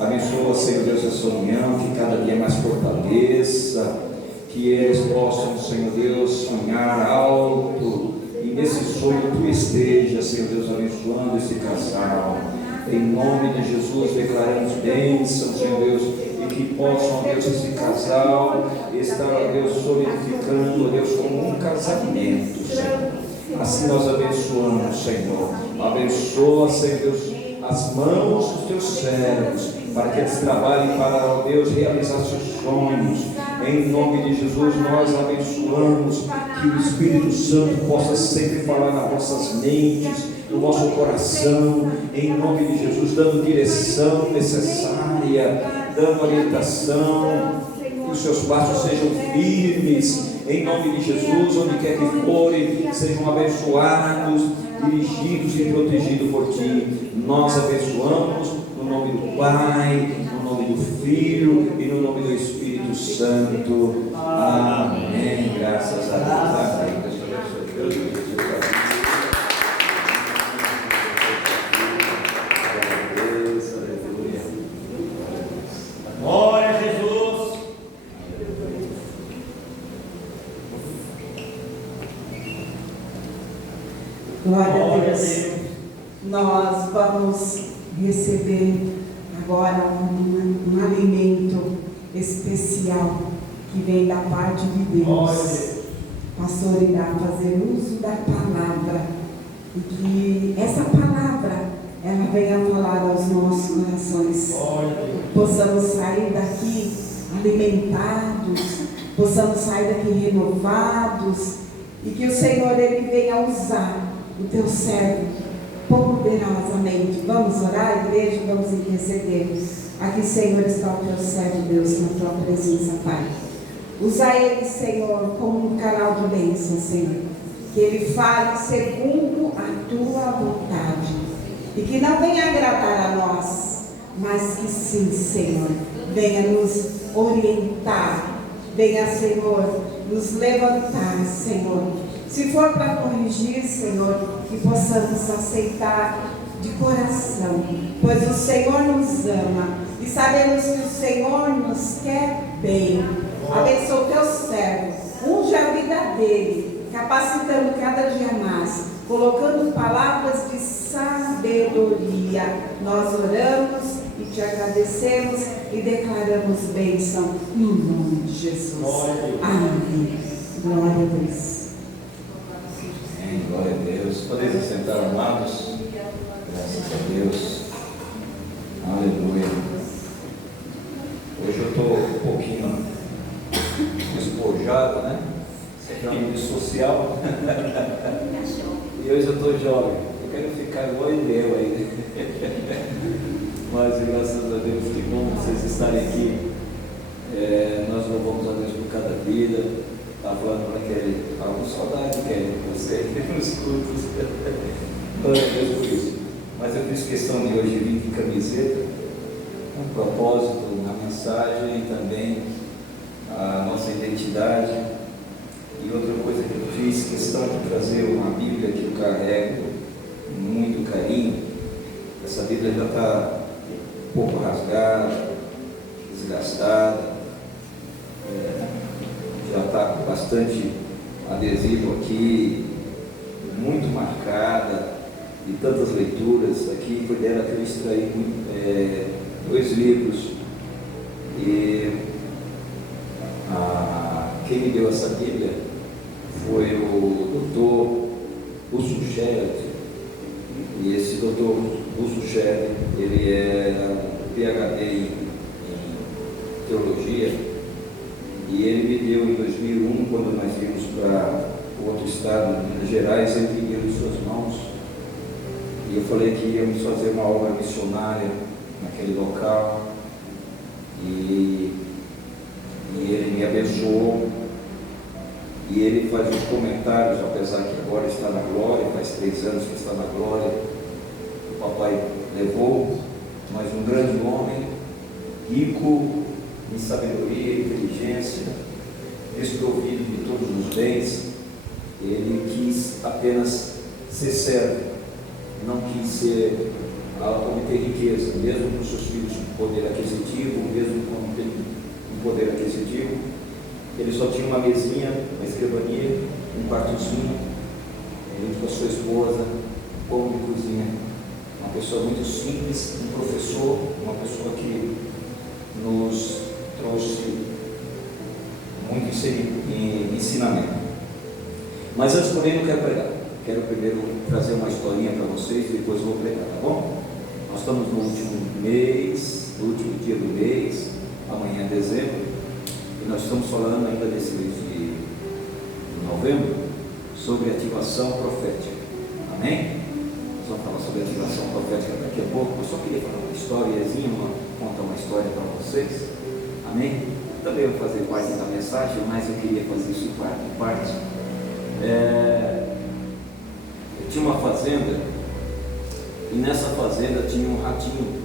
Abençoa, Senhor Deus, essa união, que cada dia mais fortaleça, que eles possam, Senhor Deus, sonhar alto, e nesse sonho Tu esteja, Senhor Deus, abençoando esse casal. Em nome de Jesus, declaramos bênção, Senhor Deus, e que possam, Deus, esse casal estar, Deus, solidificando, Deus, como um casamento, Senhor. Assim nós abençoamos, Senhor. Abençoa, Senhor Deus, as mãos dos Teus servos, para que eles trabalhem para, ó Deus, realizar seus sonhos. Em nome de Jesus, nós abençoamos que o Espírito Santo possa sempre falar nas nossas mentes, no nosso coração, em nome de Jesus, dando direção necessária, dando orientação, que os seus passos sejam firmes, em nome de Jesus, onde quer que forem, sejam abençoados, dirigidos e protegidos por Ti. Nós abençoamos no nome do Pai, no nome do Filho e no nome do Espírito Santo. Amém. Graças a Deus. Amém. Deus abençoe. Glória a Jesus. Glória a Deus. Nós vamos receber agora um alimento especial que vem da parte de Deus. O pastor irá fazer uso da palavra e que essa palavra ela venha falar aos nossos corações. Possamos sair daqui alimentados, possamos sair daqui renovados e que o Senhor ele venha usar o teu servo poderosamente. Vamos orar, igreja, vamos interceder. Aqui, Senhor, está o teu servo, Deus, na tua presença, Pai. Usa ele, Senhor, como um canal de bênção, Senhor. Que ele fale segundo a tua vontade. E que não venha agradar a nós, mas que sim, Senhor, venha nos orientar. Venha, Senhor, nos levantar, Senhor. Se for para corrigir, Senhor, que possamos aceitar de coração, pois o Senhor nos ama e sabemos que o Senhor nos quer bem. Abençoa o teu servo, unge a vida dele, capacitando cada dia mais, colocando palavras de sabedoria. Nós oramos e te agradecemos e declaramos bênção no nome de Jesus. Amém. Glória a Deus. Amém. Glória a Deus. Podemos sentar, amados. Graças a Deus. Aleluia. Hoje eu estou um pouquinho despojado, né? Clima social. E hoje eu estou jovem. Eu quero ficar igual Ineu aí. Mas graças a Deus, que bom vocês estarem aqui. Nós louvamos a Deus por cada vida. Estava falando para Kelly, estava com saudade, Kelly, de você nos cultos. Glória a Deus por isso. Mas eu fiz questão de hoje vir de camiseta, um propósito na mensagem e também a nossa identidade. E outra coisa que eu fiz questão de trazer uma Bíblia que eu carrego com muito carinho. Essa Bíblia já está um pouco rasgada, desgastada, já está com bastante adesivo aqui, muito marcada, e tantas leituras. Aqui foi dela que eu extraí 2 livros. E quem me deu essa Bíblia foi o Dr. Russell Shedd. E esse Dr. Russell Shedd, ele é PhD em teologia, e ele me deu em 2001, quando nós íamos para outro estado, Minas Gerais, ele me deu em suas mãos, e eu falei que íamos fazer uma obra missionária naquele local, e ele me abençoou, e ele faz uns comentários, apesar que agora está na glória, faz 3 anos que está na glória. O papai levou, mas um grande homem, rico em sabedoria e inteligência, desprovido de todos os bens. Ele quis apenas ser servo, não quis obter riqueza, mesmo com seus filhos com poder aquisitivo, mesmo com poder aquisitivo. Ele só tinha uma mesinha, uma escrivaninha, um quartozinho, junto com a sua esposa, um pão de cozinha. Uma pessoa muito simples, um professor, uma pessoa que nos trouxe muito ensinamento. Mas antes, porém, não quero pregar. Quero primeiro trazer uma historinha para vocês e depois vou pregar, tá bom? Nós estamos no último mês, no último dia do mês, amanhã é dezembro, e nós estamos falando ainda desse mês de novembro sobre ativação profética. Amém? Nós vamos falar sobre ativação profética daqui a pouco. Eu só queria falar uma historiazinha, contar uma história para vocês. Amém? também vou fazer parte da mensagem, mas eu queria fazer isso em parte. Eu tinha uma fazenda, e nessa fazenda tinha um ratinho.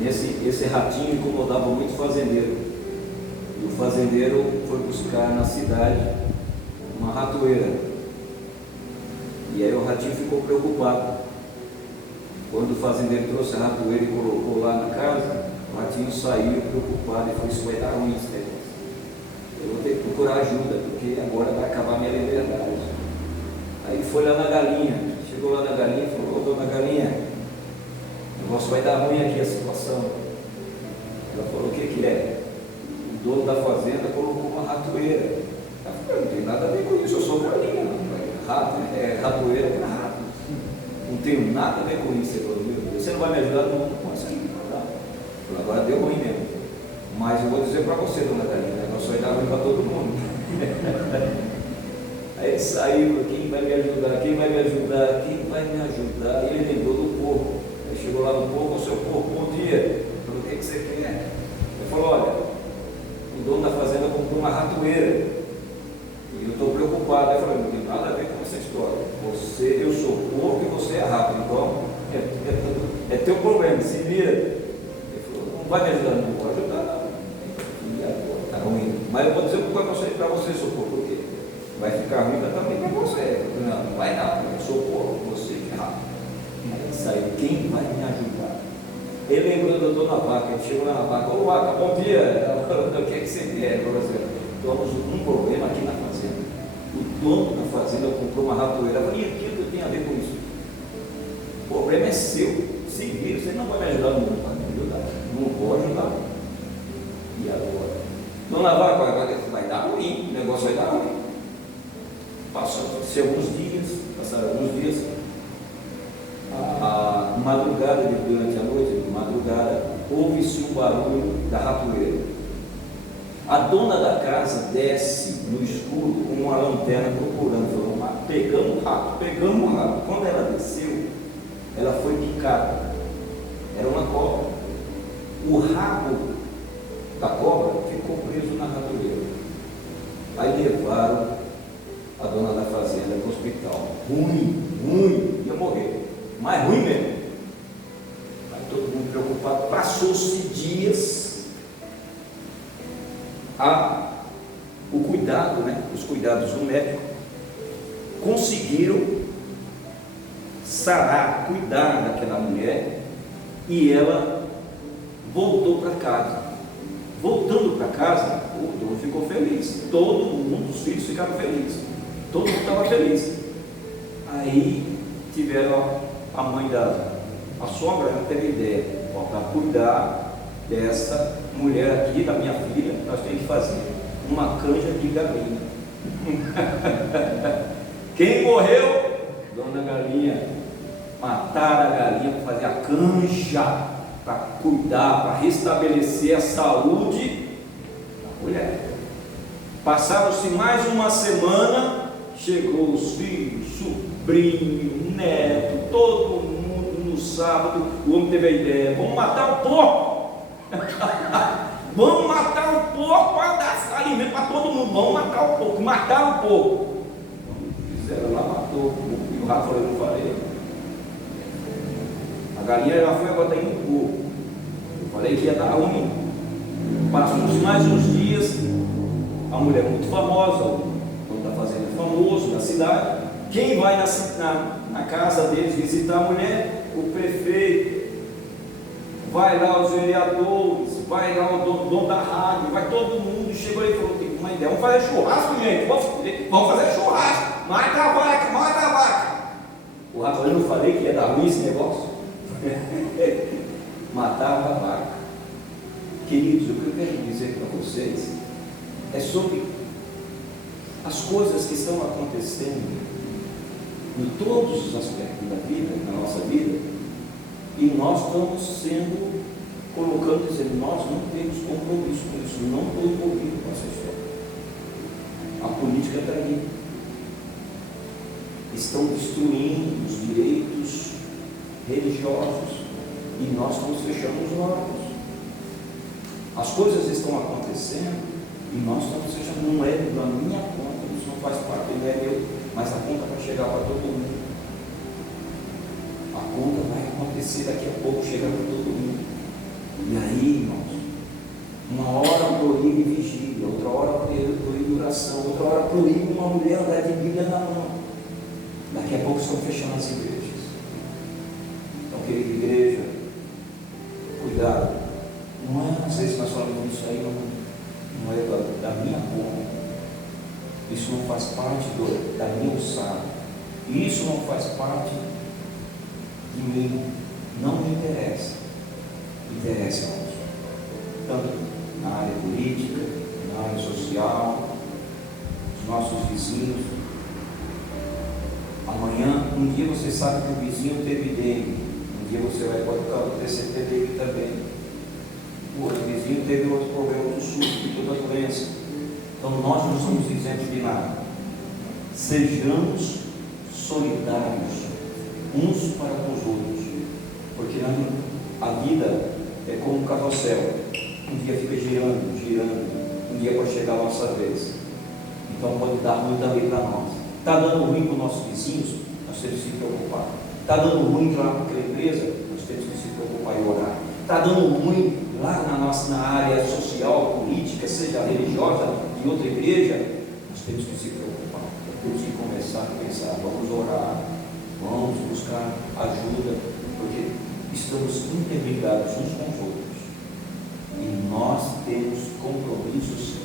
E esse ratinho incomodava muito o fazendeiro. E o fazendeiro foi buscar na cidade uma ratoeira. E aí o ratinho ficou preocupado. Quando o fazendeiro trouxe a ratoeira e colocou lá na casa, o ratinho saiu preocupado e falou: isso vai dar ruim esse negócio. Eu vou ter que procurar ajuda, porque agora vai acabar minha liberdade. Aí ele foi lá na galinha, chegou lá na galinha e falou: ô, dona galinha, o negócio vai dar ruim aqui a situação. Ela falou: o que é? O dono da fazenda colocou uma ratoeira. Ela falou: não tem nada a ver com isso, eu sou galinha. Ratoeira para rato. Não tenho nada a ver com isso. Ele falou: você não vai me ajudar? Não consigo. Falei: agora deu ruim mesmo. Mas eu vou dizer para você, dona galinha, o negócio vai dar ruim para todo mundo. Aí ele saiu: quem vai me ajudar? Quem vai me ajudar? Quem vai me ajudar? E ele lembrou do porco. Aí chegou lá no porco: seu porco, bom dia. Ele falou: o que você quer? Ele falou: olha, o dono da fazenda comprou uma ratoeira e eu estou preocupado. Aí eu falei: não tem nada a ver com essa história. Eu sou porco e você é rato, então é teu problema, se vira. Ele falou: não vai me ajudar? Não vou ajudar, não. E agora está ruim. Mas eu vou dizer uma coisa para você, seu porco, porque vai ficar ruim também para você. Não vai não, eu sou porco, você é rato. Aí saiu: quem vai me ajudar? Ele lembrou da dona Vaca. Ele chegou lá na Vaca: ô Vaca, bom dia. Ela falou: o que é que você quer? Ele falou assim: temos um problema aqui na fazenda. O dono da fazenda comprou uma ratoeira. Eu falei: e aquilo que tem a ver com isso? O problema é seu. Se vira, você não vai me ajudar, não vai me ajudar. Não vou ajudar. E agora? Dona Vaca, vai dar ruim, o negócio vai dar ruim. Passaram alguns dias, a madrugada, durante a noite, de madrugada, ouve-se um barulho da ratoeira. A dona da casa desce no escuro com uma lanterna procurando. Falou: pegamos o rato. Quando ela desceu, ela foi picada. Era uma cobra. O rabo da cobra ficou preso na ratoeira. Aí levaram a dona da fazenda para o hospital. Ruim, ia morrer. Mas ruim mesmo. Aí todo mundo preocupado. Passou-se dias. O cuidado, os cuidados do médico conseguiram sarar, cuidar daquela mulher, e ela voltou para casa. Voltando para casa, o dono ficou feliz, todo mundo, os filhos ficaram felizes, todo mundo estava feliz. Aí tiveram a mãe a sogra, ela teve ideia: para cuidar dessa mulher aqui, da minha filha, nós temos que fazer uma canja de galinha. Quem morreu? Dona Galinha. Mataram a galinha para fazer a canja, para cuidar, para restabelecer a saúde da mulher. Passaram-se mais uma semana, chegou os filhos, sobrinho, neto, todo mundo no sábado. O homem teve a ideia: vamos matar o porco. Vamos matar o porco para dar alimento para todo mundo. Vamos matar o porco. Mataram o porco. Fizeram lá, matou. E o rato falou: eu não falei. A galinha já foi, agora está indo no porco. Eu falei que ia dar ruim. Passou-se mais uns dias. A mulher muito famosa, o dono da fazenda famoso da cidade. Quem vai na casa deles visitar a mulher? O prefeito. Vai lá os vereadores, vai lá o dono da rádio, vai todo mundo. Chegou aí e falou: tem uma ideia, vamos fazer churrasco, gente, vamos fazer churrasco, mata a vaca. O rapaz: eu não falei que ia dar ruim esse negócio? Matava a vaca. Queridos, o que eu quero dizer para vocês é sobre as coisas que estão acontecendo em todos os aspectos da vida, na nossa vida. E nós estamos sendo colocando, dizendo: nós não temos compromisso com isso, não estou envolvido com essa história. A política está aí. Estão destruindo os direitos religiosos e nós estamos fechando os olhos. As coisas estão acontecendo e nós estamos fechando. Não é da minha conta, isso não faz parte, não é meu, mas a conta vai chegar para todo mundo. A conta vai acontecer daqui a pouco, chega para todo mundo. E aí, irmãos, uma hora proíbe vigília, outra hora proíbe oração, outra hora proíbe uma mulher andar de Bíblia na mão. Daqui a pouco estão fechando as igrejas. Então, querida igreja, cuidado. Não é, às vezes nós falamos isso aí, não é da minha conta. Isso não faz parte da minha alçada. Isso não faz parte de mim. Não me interessa. Interessa, irmãos. Tanto na área política, na área social, os nossos vizinhos. Amanhã, um dia você sabe que o vizinho teve dengue. Um dia você vai acontecer ter dengue também. O outro vizinho teve outro problema do SUS, de toda doença. Então nós não somos isentos de nada. Sejamos solidários uns para com os outros, porque a vida é como um carrossel. Um dia fica girando, um dia pode chegar a nossa vez. Então pode dar ruim também para nós. Está dando ruim para os nossos vizinhos, nós temos que se preocupar. Está dando ruim lá para aquela empresa, nós temos que se preocupar e orar. Está dando ruim lá na área social, política, seja religiosa, de outra igreja, nós temos que se preocupar. Temos que começar a pensar, vamos orar, vamos buscar ajuda, porque estamos interligados uns com os outros. E nós temos compromissos.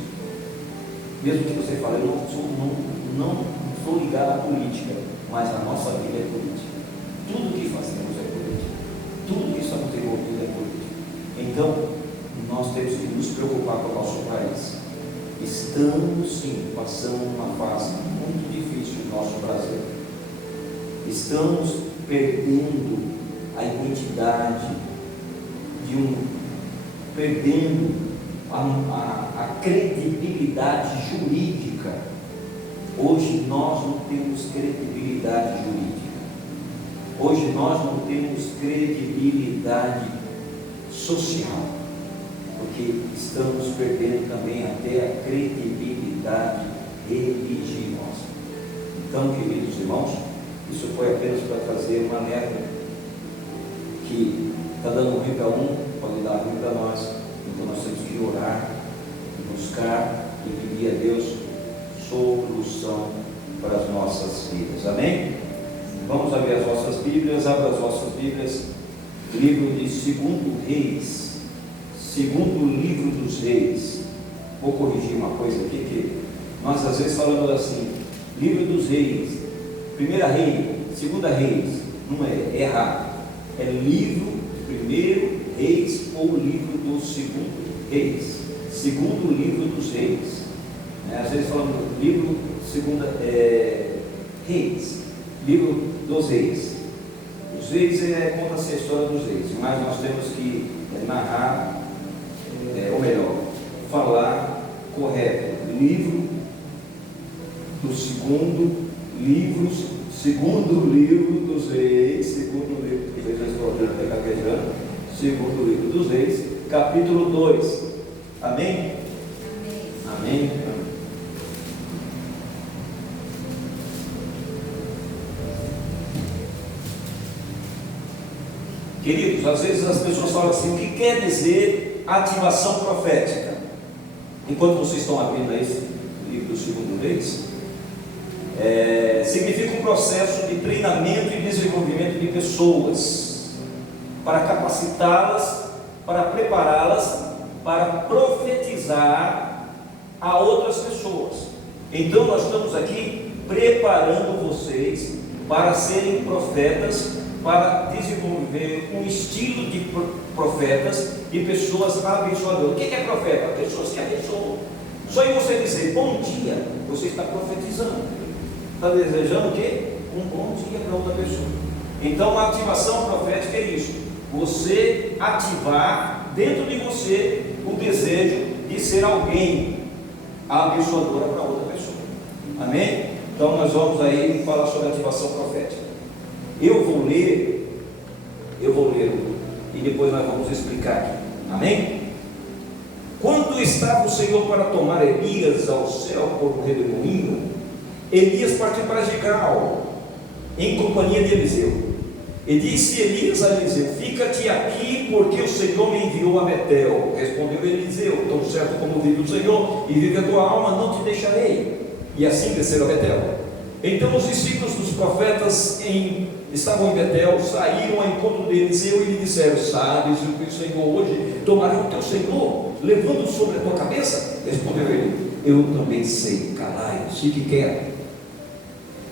Mesmo que você fale, eu não sou ligado à política, mas a nossa vida é política. Tudo que fazemos é política. Tudo que estamos envolvidos é política. Então, nós temos que nos preocupar com o nosso país. Estamos sim passando uma fase muito difícil no nosso Brasil. Estamos perdendo a identidade perdendo a credibilidade jurídica. Hoje nós não temos credibilidade jurídica. Hoje nós não temos credibilidade social, porque estamos perdendo também até a credibilidade religiosa. Então, queridos irmãos, isso foi apenas para trazer uma alerta que está dando ruim para um, pode dar ruim para nós. Então nós temos que orar, buscar e pedir a Deus solução para as nossas vidas. Amém? Vamos abrir as vossas Bíblias, abra as vossas Bíblias, livro de 2 Reis, segundo livro dos Reis. Vou corrigir uma coisa aqui, que nós às vezes falamos assim, livro dos Reis, 1 Rei, 2 Reis, não é errado, é livro de 1 Reis ou livro do 2 Reis, segundo livro dos Reis. Às vezes falamos livro 2 Reis, livro dos Reis. Os Reis conta-se a história dos Reis, mas nós temos que narrar, ou melhor, falar correto. Livro do segundo livro dos Reis, segundo livro dos Reis, segundo livro dos Reis, capítulo 2. Amém? Amém? Queridos, às vezes as pessoas falam assim, o que quer dizer ativação profética? Enquanto vocês estão abrindo aí o livro do segundo Reis, significa um processo de treinamento e desenvolvimento de pessoas, para capacitá-las, para prepará-las, para profetizar a outras pessoas. Então nós estamos aqui preparando vocês para serem profetas, para desenvolver um estilo de profetas, de pessoas abençoadoras. O que é profeta? Pessoas que abençoam. Só em você dizer bom dia, você está profetizando. Está desejando o quê? Um bom dia para outra pessoa. Então a ativação profética é isso: você ativar dentro de você o desejo de ser alguém abençoadora para outra pessoa. Amém? Então nós vamos aí falar sobre ativação profética. Eu vou ler e depois nós vamos explicar aqui. Amém? quando estava o Senhor para tomar Elias ao céu por um redemoinho, Elias partiu para Gigal, em companhia de Eliseu. E disse Elias a Eliseu: fica-te aqui, porque o Senhor me enviou a Betel. Respondeu Eliseu: tão certo como vive o Senhor e vive a tua alma, não te deixarei. E assim desceram a Betel. Então os discípulos dos profetas estavam em Betel, saíram ao encontro de Eliseu e lhe disseram: sabes o que o Senhor hoje tomará o teu Senhor, levando sobre a tua cabeça? Respondeu ele: eu também sei, calai-vos, fique quieto.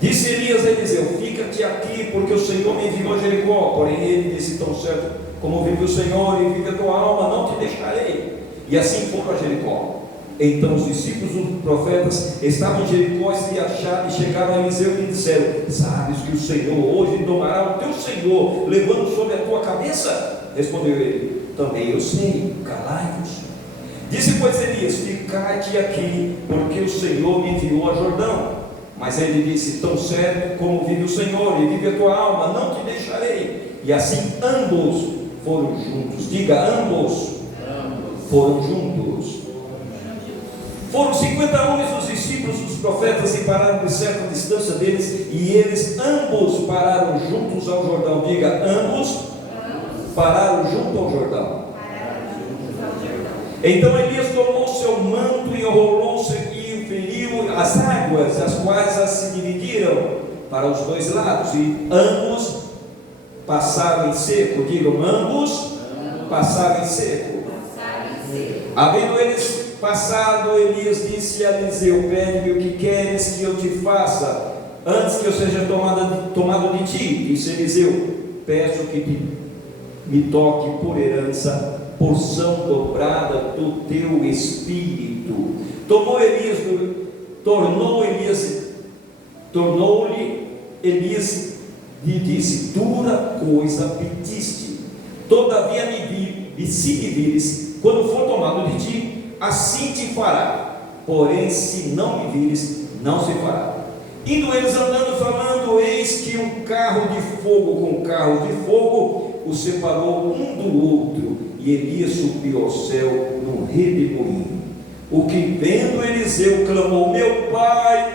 Disse Elias a Eliseu: fica-te aqui, porque o Senhor me enviou a Jericó. Porém ele disse: tão certo como vive o Senhor e vive a tua alma, não te deixarei. E assim foram a Jericó. Então os discípulos dos profetas estavam em Jericó e chegaram a Eliseu e lhe disseram: sabes que o Senhor hoje tomará o teu Senhor, levando sobre a tua cabeça? Respondeu ele: também eu sei, calai-vos. Disse pois Elias: ficai-te aqui, porque o Senhor me enviou a Jordão. Mas ele disse: tão certo como vive o Senhor e vive a tua alma, não te deixarei. E assim ambos foram juntos. Diga: ambos foram juntos. Foram 50 homens os discípulos dos profetas e pararam de certa distância deles, e eles ambos pararam juntos ao Jordão. Diga: ambos pararam junto ao Jordão. Então Elias tomou seu manto e enrolou-se e feriu as águas, as quais as se dividiram para os dois lados, e ambos passaram em seco. Digam: ambos passaram em seco. Havendo eles passado, Elias disse a Eliseu: pede-me o que queres que eu te faça, antes que eu seja tomado de ti. Disse Eliseu: peço que me toque por herança porção dobrada do teu espírito. Tornou-lhe Elias e disse: dura coisa pediste, todavia se me vires, quando for tomado de ti, assim te fará, porém se não me vires, não se fará. Indo eles andando falando, eis que um carro de fogo com carro de fogo os separou um do outro, e Elias subiu ao céu num redemoinho. O que vendo Eliseu clamou: meu pai,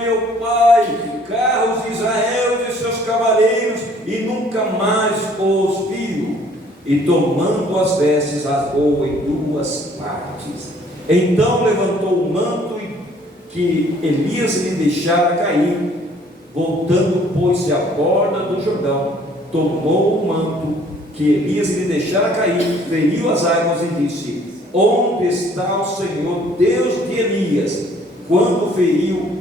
carros de Israel e seus cavaleiros, e nunca mais os viu. E tomando as vestes, rasgou em duas partes. Então levantou o manto que Elias lhe deixara cair, voltando, pôs-se à borda do Jordão, tomou o manto que Elias lhe deixara cair, feriu as águas e disse: onde está o Senhor Deus de Elias? Quando feriu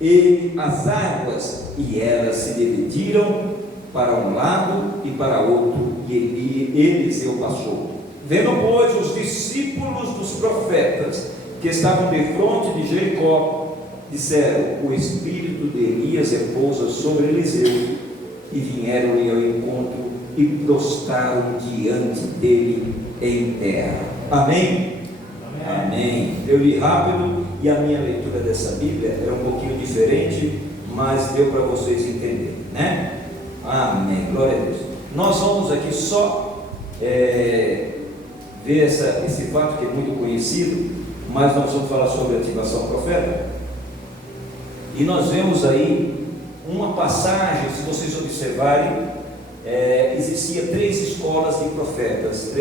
ele as águas, e elas se dividiram para um lado e para outro, e Eliseu passou. Vendo, pois, os discípulos dos profetas que estavam defronte de Jericó, disseram: o espírito de Elias repousa sobre Eliseu. E vieram-lhe ao encontro e prostraram diante dele em terra. Amém? Amém. Eu li rápido e a minha leitura dessa Bíblia era um pouquinho diferente, mas deu para vocês entenderem, né? Amém. Glória a Deus. Nós vamos aqui só ver esse fato que é muito conhecido, mas nós vamos falar sobre ativação profética. E nós vemos aí uma passagem, se vocês observarem, existia três escolas de profetas,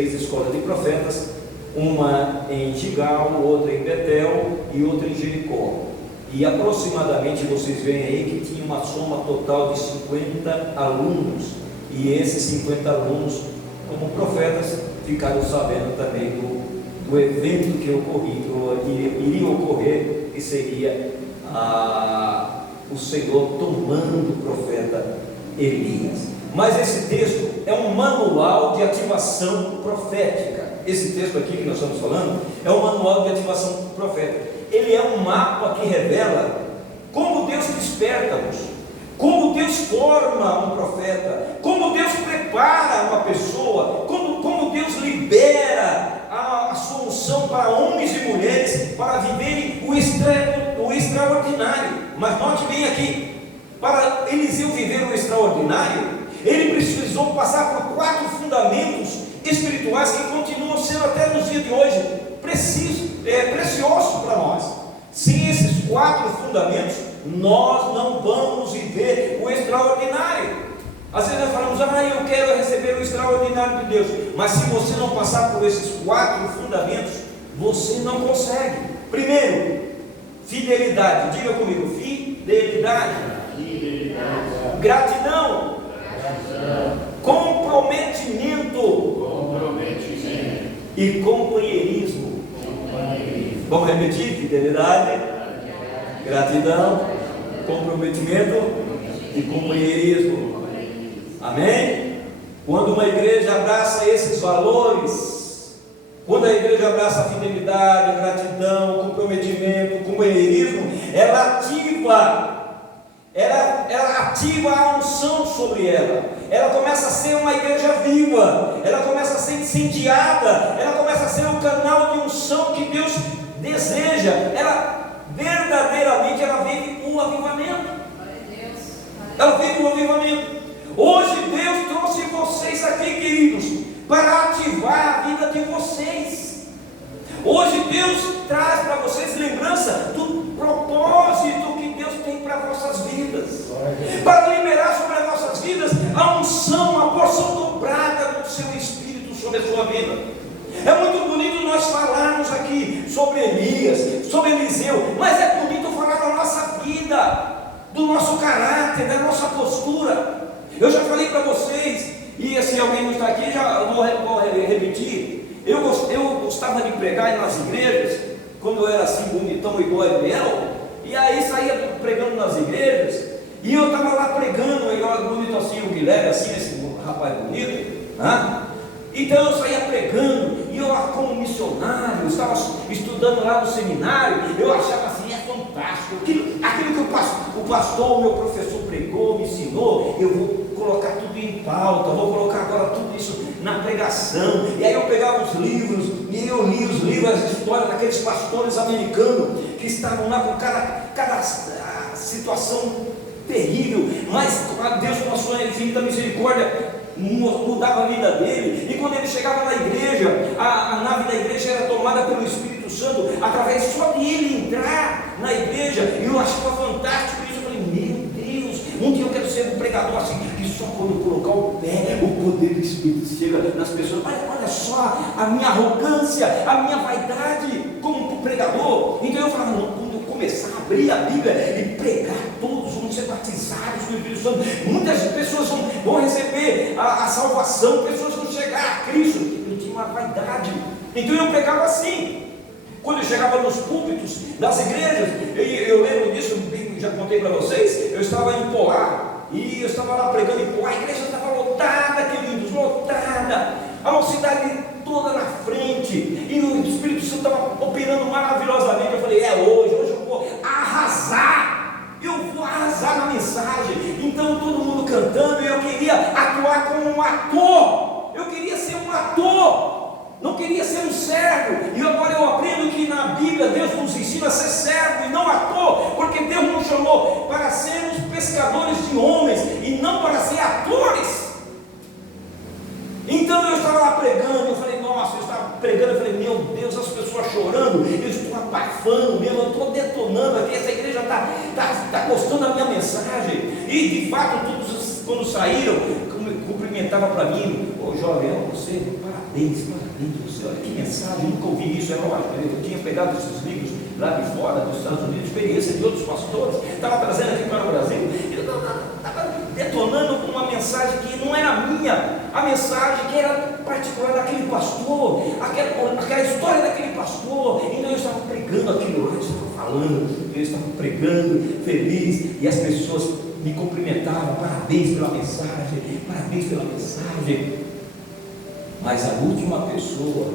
uma em Gigal, outra em Betel e outra em Jericó. E aproximadamente vocês veem aí que tinha uma soma total de 50 alunos, e esses 50 alunos, como profetas, ficaram sabendo também do evento que iria ocorrer, que seria o Senhor tomando o profeta Elias. Mas esse texto é um manual de ativação profética. Esse texto aqui que nós estamos falando é um manual de ativação profética. Ele é um mapa que revela como Deus desperta-nos, como Deus forma um profeta, como Deus prepara uma pessoa, como Deus libera a sua unção para homens e mulheres para viverem o extraordinário. Mas note bem aqui, para Eliseu viver o extraordinário, ele precisou passar por 4 fundamentos espirituais que continuam sendo até nos dias de hoje precisos. preciosos para nós. Sem esses 4 fundamentos, nós não vamos viver o extraordinário. Às vezes nós falamos, eu quero receber o extraordinário de Deus, mas se você não passar por esses 4 fundamentos, você não consegue. Primeiro, fidelidade. Diga comigo, fidelidade. Gratidão. Comprometimento. E companheirismo. Vamos repetir? Fidelidade, gratidão, comprometimento e companheirismo. Amém? Quando uma igreja abraça esses valores, quando a igreja abraça a fidelidade, a gratidão, o comprometimento, o companheirismo, ela ativa a unção sobre ela. Ela começa a ser uma igreja viva, ela começa a ser incendiada, ela começa a ser o canal de unção que Deus deseja. Ela verdadeiramente vive o avivamento. Ela vive o avivamento. Hoje Deus trouxe vocês aqui, queridos, para ativar a vida de vocês. Hoje Deus traz para vocês lembrança do propósito que Deus tem para vossas vidas, para liberar sobre as nossas vidas a unção, a porção dobrada do seu Espírito sobre a sua vida. É muito bonito nós falarmos aqui sobre Elias, sobre Eliseu, mas é bonito falar da nossa vida, do nosso caráter, da nossa postura. Eu já falei para vocês, e se alguém não está aqui, já vou repetir. Eu gostava de pregar nas igrejas, quando eu era assim bonitão igual Eliel, e aí saía pregando nas igrejas, e eu estava lá pregando, igual bonito assim, o Guilherme, assim, esse rapaz bonito, então eu saía pregando, e eu lá como missionário, eu estava estudando lá no seminário, eu achava assim, é fantástico, aquilo que o pastor, o meu professor pregou, me ensinou, eu vou colocar tudo em pauta, vou colocar agora tudo isso na pregação. E aí eu pegava os livros, e eu li os livros, as histórias daqueles pastores americanos, que estavam lá com cada situação terrível, mas Deus com a sua infinita misericórdia mudava a vida dele. E quando ele chegava na igreja, a nave da igreja era tomada pelo Espírito Santo, através só de ele entrar na igreja. E eu achava fantástico isso. Eu falei, meu Deus, um dia eu quero ser um pregador assim, que só quando eu colocar o pé, o poder do Espírito chega nas pessoas. Olha só a minha arrogância, a minha vaidade como pregador. Então eu falava, não, quando eu começar a abrir a Bíblia e pregar, todos vão ser batizados com o Espírito Santo, muitas pessoas vão receber a salvação, pessoas vão chegar a Cristo. Eu tinha uma vaidade, então eu pregava assim. Quando eu chegava nos púlpitos das igrejas, eu lembro disso, já contei para vocês, eu estava em Poá, e eu estava lá pregando em Poá, a igreja estava lotada, queridos, lotada, a mocidade toda na frente, e o Espírito Santo estava operando maravilhosamente. Eu falei, hoje eu vou arrasar, eu vou arrasar na mensagem. Então todo mundo cantando, e eu queria atuar como um ator, eu queria ser um ator, não queria ser um servo. E agora eu aprendo que na Bíblia Deus nos ensina a ser servo e não ator, porque Deus nos chamou para sermos pescadores de homens e não para ser atores. Então eu estava lá pregando, eu falei, nossa, eu estava pregando, eu falei, meu Deus, as pessoas chorando, eu estou abafando mesmo, eu estou detonando aqui, essa igreja está gostando da minha mensagem. E de fato, todos quando saíram, cumprimentavam para mim, jovem, você, parabéns você, olha que mensagem, eu nunca ouvi isso. É lógico, eu tinha pegado esses livros lá de fora, dos Estados Unidos, experiência de outros pastores, estava trazendo aqui para o Brasil, eu estava detonando com uma mensagem que não era minha, a mensagem que era particular daquele pastor, aquela história daquele pastor. Então eu estava pregando aquilo lá, eu estava falando, eu estava pregando, feliz, e as pessoas me cumprimentavam, parabéns pela mensagem, parabéns pela mensagem. Mas a última pessoa,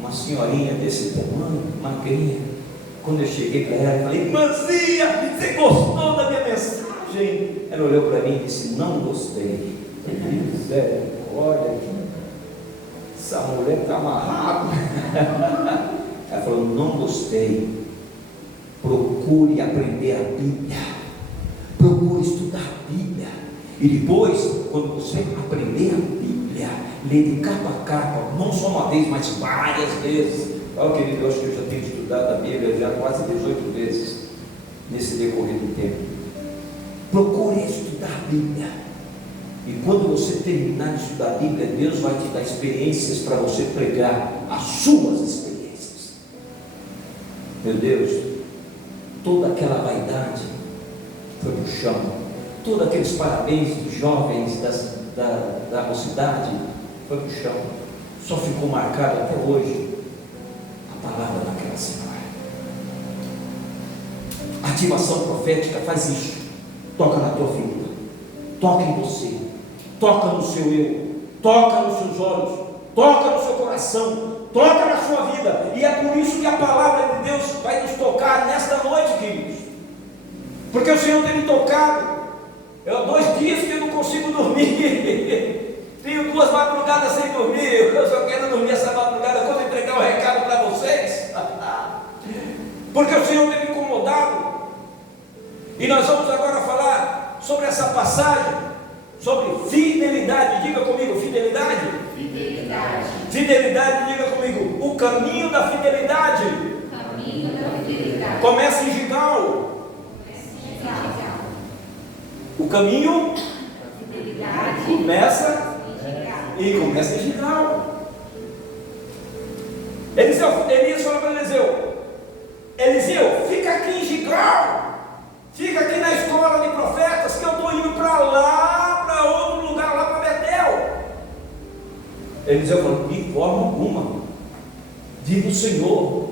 uma senhorinha desse tamanho, magrinha, quando eu cheguei para ela, eu falei, irmãzinha, você gostou da minha mensagem? Ela olhou para mim e disse, não gostei. Olha, essa mulher está amarrada. Ela falou, não gostei. Procure aprender a Bíblia, procure estudar a Bíblia, e depois, quando você aprender a Bíblia, ler de capa a capa, não só uma vez, mas várias vezes, Oh, querido, eu acho que eu já tenho estudado a Bíblia já quase 18 vezes nesse decorrer do tempo. Procure estudar a Bíblia. E quando você terminar de estudar a Bíblia, Deus vai te dar experiências para você pregar as suas experiências. Meu Deus, toda aquela vaidade foi para o chão. Todos aqueles parabéns dos jovens da mocidade foi para o chão. Só ficou marcado até hoje a palavra daquela senhora. A ativação profética faz isso. Toca na tua vida, toca em você, toca no seu eu, toca nos seus olhos, toca no seu coração, toca na sua vida. E é por isso que a palavra de Deus vai nos tocar nesta noite, queridos. Porque o Senhor tem me tocado. Eu há 2 dias que eu não consigo dormir. Tenho 2 madrugadas sem dormir. Eu só quero dormir essa madrugada quando entregar o recado para vocês. Porque o Senhor tem me incomodado. E nós vamos agora falar sobre essa passagem, sobre fidelidade. Diga comigo, fidelidade. Fidelidade. Fidelidade, diga comigo, o caminho da fidelidade. Caminho da fidelidade. Começa em Gigal. O caminho Fidelidade. começa em Gigal. Elias falou para Eliseu, fica aqui em Gigal, fica aqui na escola de profetas, que eu estou indo para lá, para outro lugar, lá para Betel. Eliseu falou, de forma alguma, vive o Senhor,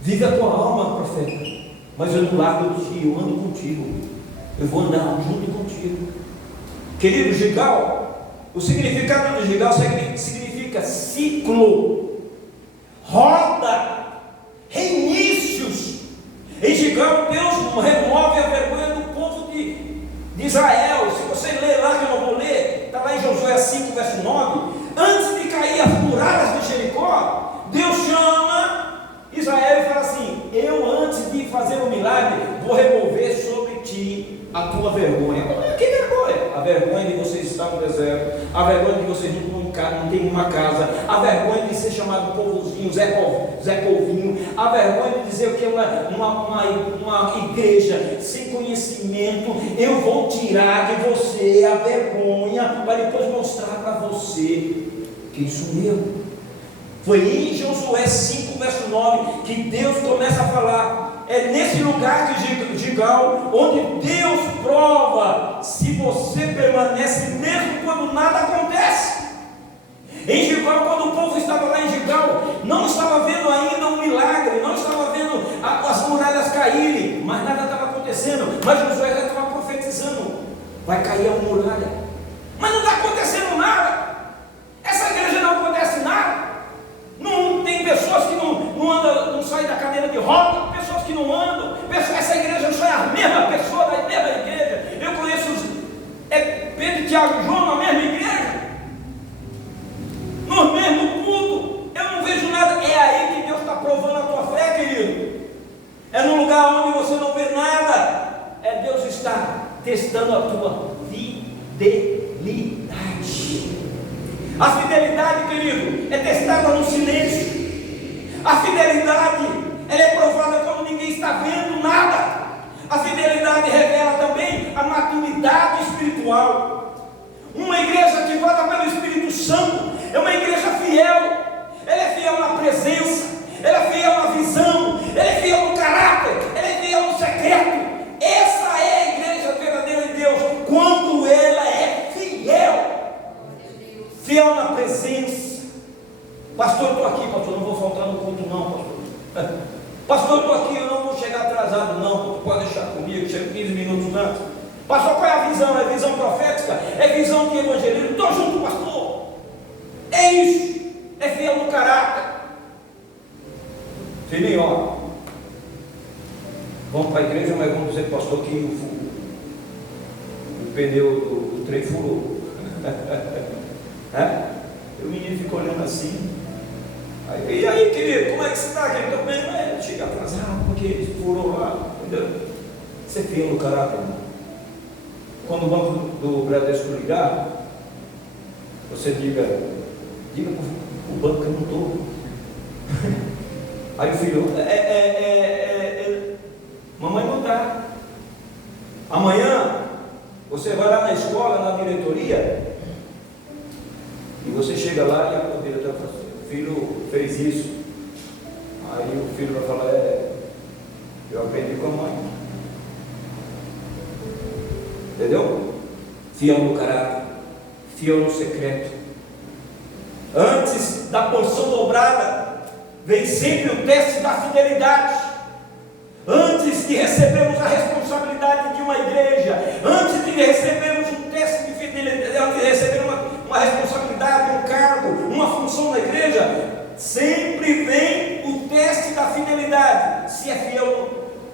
vive a tua alma, profeta, mas eu não largo de ti, eu ando contigo. Eu vou andar junto contigo. Querido, Gigal, o significado de Gigal significa ciclo, roda, reinícios. Em Gigal, Deus remove a vergonha do povo de Israel. Se você ler lá, que eu não vou ler, está lá em Josué 5, verso 9. Antes de cair as muralhas de Jericó, Deus chama Israel e fala assim: eu, antes de fazer o milagre, vou remover sobre ti a tua vergonha. Que vergonha? A vergonha de vocês estar no deserto, a vergonha de vocês não terem uma casa, a vergonha de ser chamado povozinho, Zé Polvinho, a vergonha de dizer que é uma igreja sem conhecimento. Eu vou tirar de você a vergonha para depois mostrar para você quem sou eu. Foi em Josué 5, verso 9, que Deus começa a falar. É nesse lugar de Gigal, onde Deus prova se você permanece mesmo quando nada acontece. Em Gigal, quando o povo estava lá em Gigal, não estava vendo ainda um milagre, não estava vendo as muralhas caírem, mas nada estava acontecendo. Mas Josué já estava profetizando: vai cair a muralha, mas não está acontecendo nada. Essa igreja não acontece nada. Não tem pessoas que não andam, não saem da cadeira de roda, pessoas que não andam, essa igreja só é a mesma pessoa da mesma igreja. Eu conheço Pedro, Tiago e João na mesma igreja, no mesmo culto. Eu não vejo nada. É aí que Deus está provando a tua fé, querido. É no lugar onde você não vê nada. Deus está testando a tua fidelidade. A fidelidade, querido, é testada no silêncio. A fidelidade, ela é provada quando ninguém está vendo nada. A fidelidade revela também a maturidade espiritual. Uma igreja ativada pelo Espírito Santo é uma igreja fiel. Ela é fiel na presença, ela é fiel na visão, ela é fiel no caráter, ela é fiel no secreto. Essa é a igreja verdadeira de Deus, quando ela é fiel. Fiel na presença. Pastor, eu estou aqui, pastor, não vou faltar no culto não, pastor. Pastor, eu estou aqui, eu não vou chegar atrasado não, pastor, pode deixar comigo, chego 15 minutos antes. Pastor, qual é a visão? É visão profética? É visão de evangelismo? Estou junto, pastor. É isso, é fiel no caráter. Filhinho, ó, vamos para a igreja, mas vamos dizer, pastor, que o pneu do trem furou. O menino ficou olhando assim. E aí, querido, como é que você está? Estou bem, mas chega atrasado, porque furou lá, entendeu? Você é fiel no caráter, irmão. Quando o banco do Bradesco ligar, você diga para o banco que eu não estou. Aí o filho, mamãe não dá. Amanhã você vai lá na escola, na diretoria, e você chega lá e a diretora fala assim, o filho fez isso. Aí o filho vai falar, eu aprendi com a mãe. Entendeu? Fiel no caráter, fiel no secreto. Antes da porção dobrada, vem sempre o teste da fidelidade. Antes de recebermos a responsabilidade de uma igreja, antes de recebermos um teste de fidelidade, antes de receber uma responsabilidade, um cargo, uma função na igreja, sempre vem o teste da fidelidade. Se é fiel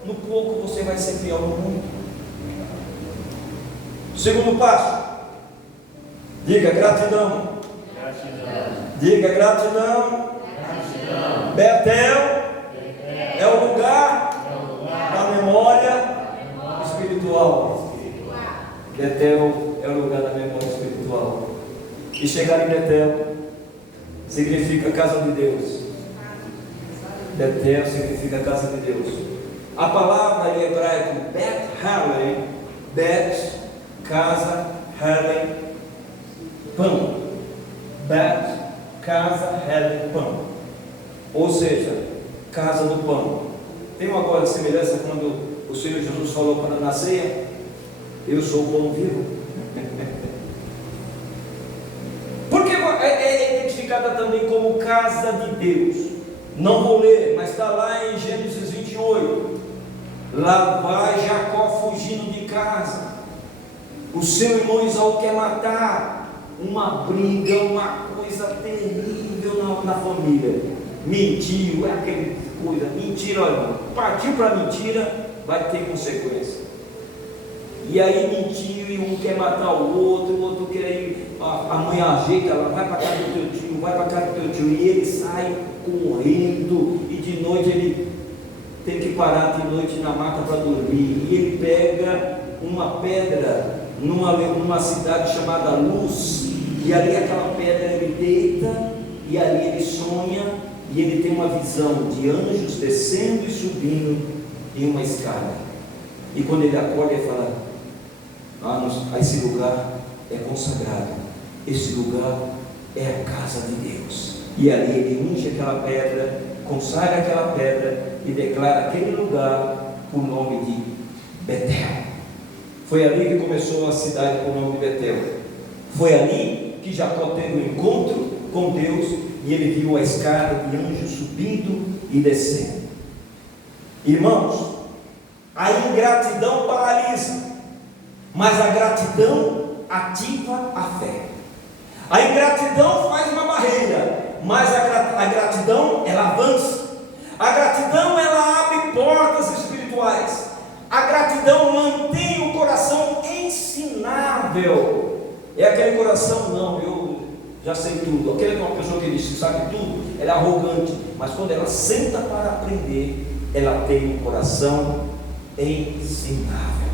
no pouco, você vai ser fiel no muito. Segundo passo, diga gratidão. Diga gratidão. Betel é o lugar da memória espiritual. Betel é o lugar da memória espiritual. E chegar em Betel significa casa de Deus. Betel significa casa de Deus. A palavra em hebraico Bet Halen, Bet, casa, Halen, pão. Bet, casa, Halen, pão. Ou seja, casa do pão. Tem uma coisa de semelhança quando o Senhor Jesus falou na ceia: eu sou o pão vivo. Porque é identificada também como casa de Deus. Não vou ler, mas está lá em Gênesis 28. Lá vai Jacó fugindo de casa. O seu irmão Isaú quer matar. Uma briga, uma coisa terrível na família. Mentiu, é aquela coisa, mentira, olha, partiu para mentira, vai ter consequência. E aí mentiu, e um quer matar o outro quer ir, a mãe ajeita, ela vai para casa do teu tio, vai para casa do teu tio, e ele sai correndo, e de noite ele tem que parar de noite na mata para dormir, e ele pega uma pedra numa cidade chamada Luz, e ali aquela pedra ele deita, e ali ele sonha, e ele tem uma visão de anjos descendo e subindo em uma escada. E quando ele acorda, ele fala: esse lugar é consagrado, esse lugar é a casa de Deus. E ali ele unge aquela pedra, consagra aquela pedra e declara aquele lugar com o nome de Betel. Foi ali que começou a cidade com o nome de Betel. Foi ali que Jacó teve um encontro com Deus e ele viu a escada de anjos subindo e descendo. Irmãos, a ingratidão paralisa, mas a gratidão ativa a fé. A ingratidão faz uma barreira, mas a gratidão ela avança. A gratidão ela abre portas espirituais. A gratidão mantém o coração ensinável. É aquele coração, não, eu já sei tudo. Aquela é uma pessoa que diz que sabe tudo, ela é arrogante, mas quando ela senta para aprender, ela tem um coração ensinável.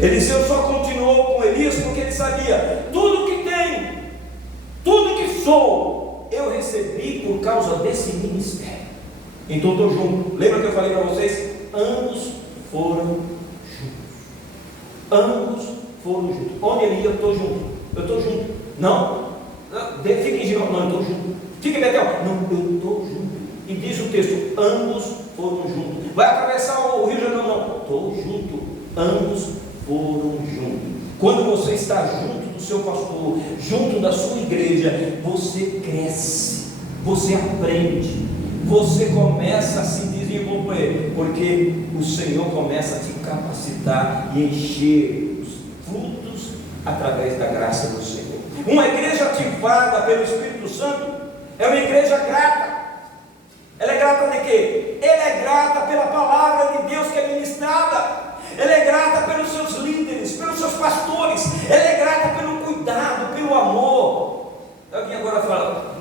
Eliseu só continuou com Elias porque ele sabia: tudo que tenho, tudo que sou, eu recebi por causa desse ministério. Então estou junto. Lembra que eu falei para vocês? Ambos foram juntos. Ambos foram juntos. Onde ele ia, eu estou junto. Eu estou junto. Não, fica em Giló. Não, eu estou junto. Fica em Betel. Não, eu estou junto. E diz o texto: ambos foram juntos. Vai atravessar o Rio Jordão? Não, estou junto. Ambos foram juntos. Quando você está junto do seu pastor, junto da sua igreja, você cresce, você aprende, você começa a se desenvolver, porque o Senhor começa a te capacitar e encher os frutos através da graça do Senhor. Uma igreja ativada pelo Espírito Santo é uma igreja grata. Ela é grata de quê? Ela é grata pela palavra de Deus que é ministrada. Ela é grata pelos seus líderes, pelos seus pastores. Ela é grata pelo cuidado, pelo amor. Eu vim agora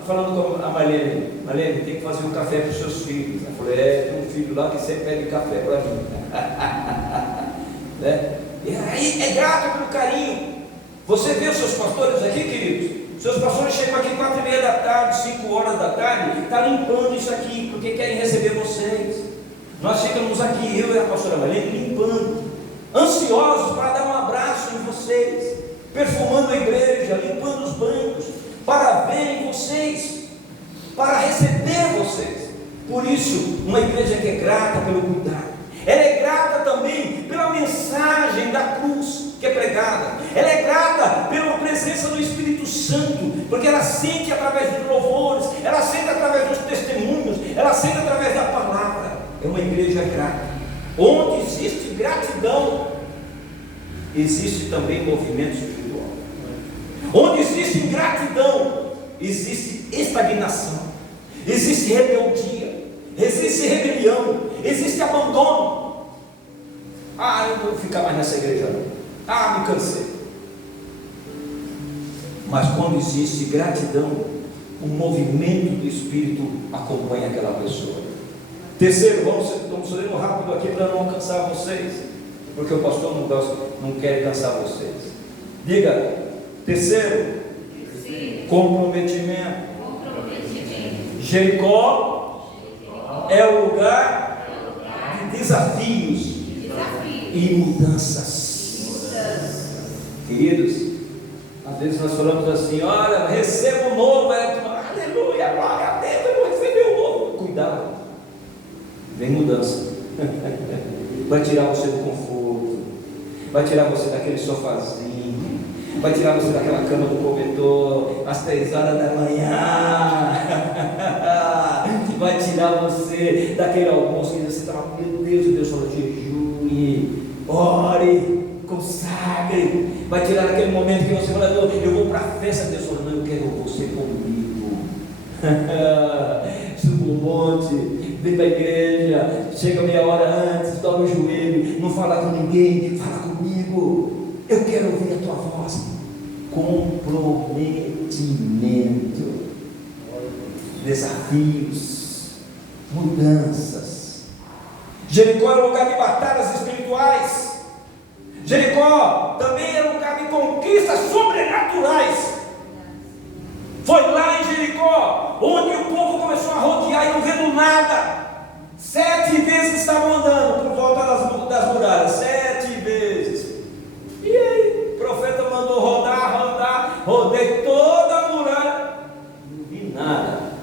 falando com a Marlene: Marlene, tem que fazer um café para os seus filhos. Eu falei: tem um filho lá que sempre pede café para mim. Né? E aí é grato pelo carinho. Você vê os seus pastores aqui, queridos? Seus pastores chegam aqui 4h30 da tarde, 5 horas da tarde, está limpando isso aqui, porque querem receber vocês. Nós chegamos aqui, eu e a pastora Marlene, limpando, ansiosos para dar um abraço em vocês, perfumando a igreja, limpando os bancos, para verem vocês, para receber vocês. Por isso, uma igreja que é grata pelo cuidado, ela é grata também pela mensagem da cruz que é pregada, ela é grata pela presença do Espírito Santo, porque ela sente através dos louvores, ela sente através dos testemunhos, ela sente através da palavra. É uma igreja grata. Onde existe gratidão, existe também movimento espiritual. Onde existe ingratidão, existe estagnação, existe rebeldia, existe rebelião, existe abandono. Eu não vou ficar mais nessa igreja não. Me cansei. Mas quando existe gratidão, o movimento do Espírito acompanha aquela pessoa. Terceiro, estamos lendo rápido aqui para não cansar vocês, porque o pastor não quer cansar vocês. Diga, terceiro, comprometimento. Jericó é o lugar de desafios e mudanças. Queridos, às vezes nós falamos assim: olha, receba o novo, aleluia, glória a Deus, eu vou receber o novo. Cuidado, vem mudança. Vai tirar você do conforto, vai tirar você daquele sofazinho, vai tirar você daquela cama do cobertor às 3 horas da manhã, vai tirar você daquele almoço que você estava, meu Deus, e Deus falou: jejue, ore, consagre. Vai tirar aquele momento que você fala: eu vou para a festa. Deus falou: não, eu quero você comigo. Suba um monte, vem para a igreja, chega meia hora antes, dobra o joelho, não fala com ninguém, fala comigo. Eu quero ouvir a tua voz. Comprometimento, desafios, mudanças. Jericó é lugar de batalhas espirituais. Jericó também é lugar de conquistas sobrenaturais. Foi lá em Jericó onde o povo começou a rodear e não vendo nada. 7 vezes estavam andando por volta das muralhas, 7 vezes. E aí, o profeta mandou rodar, rodei toda a muralha, não vi nada.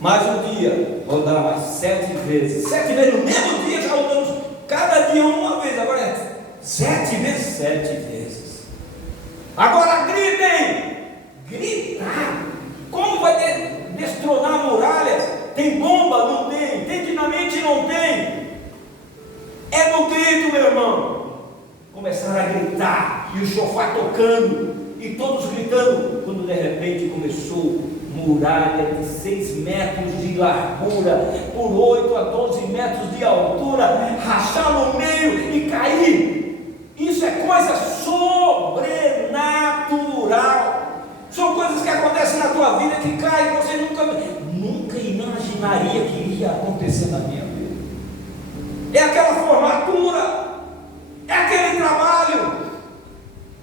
Mais um dia, rodar mais 7 vezes. 7 vezes, no mesmo dia já rodamos, cada dia uma vez. Agora é 7 vezes, 7 vezes. Agora gritem! Gritar! Como vai destronar muralhas? Tem bomba? Não tem. Tem dinamite? Não tem. É no grito, meu irmão. Começaram a gritar, e o chofar tocando, e todos gritando, quando de repente começou muralha de 6 metros de largura, por 8 a 12 metros de altura, rachar no meio e cair. Isso é coisa sobrenatural. São coisas que acontecem na tua vida, que caem, você nunca imaginaria que iria acontecer na minha vida. É aquela formatura, é aquele trabalho,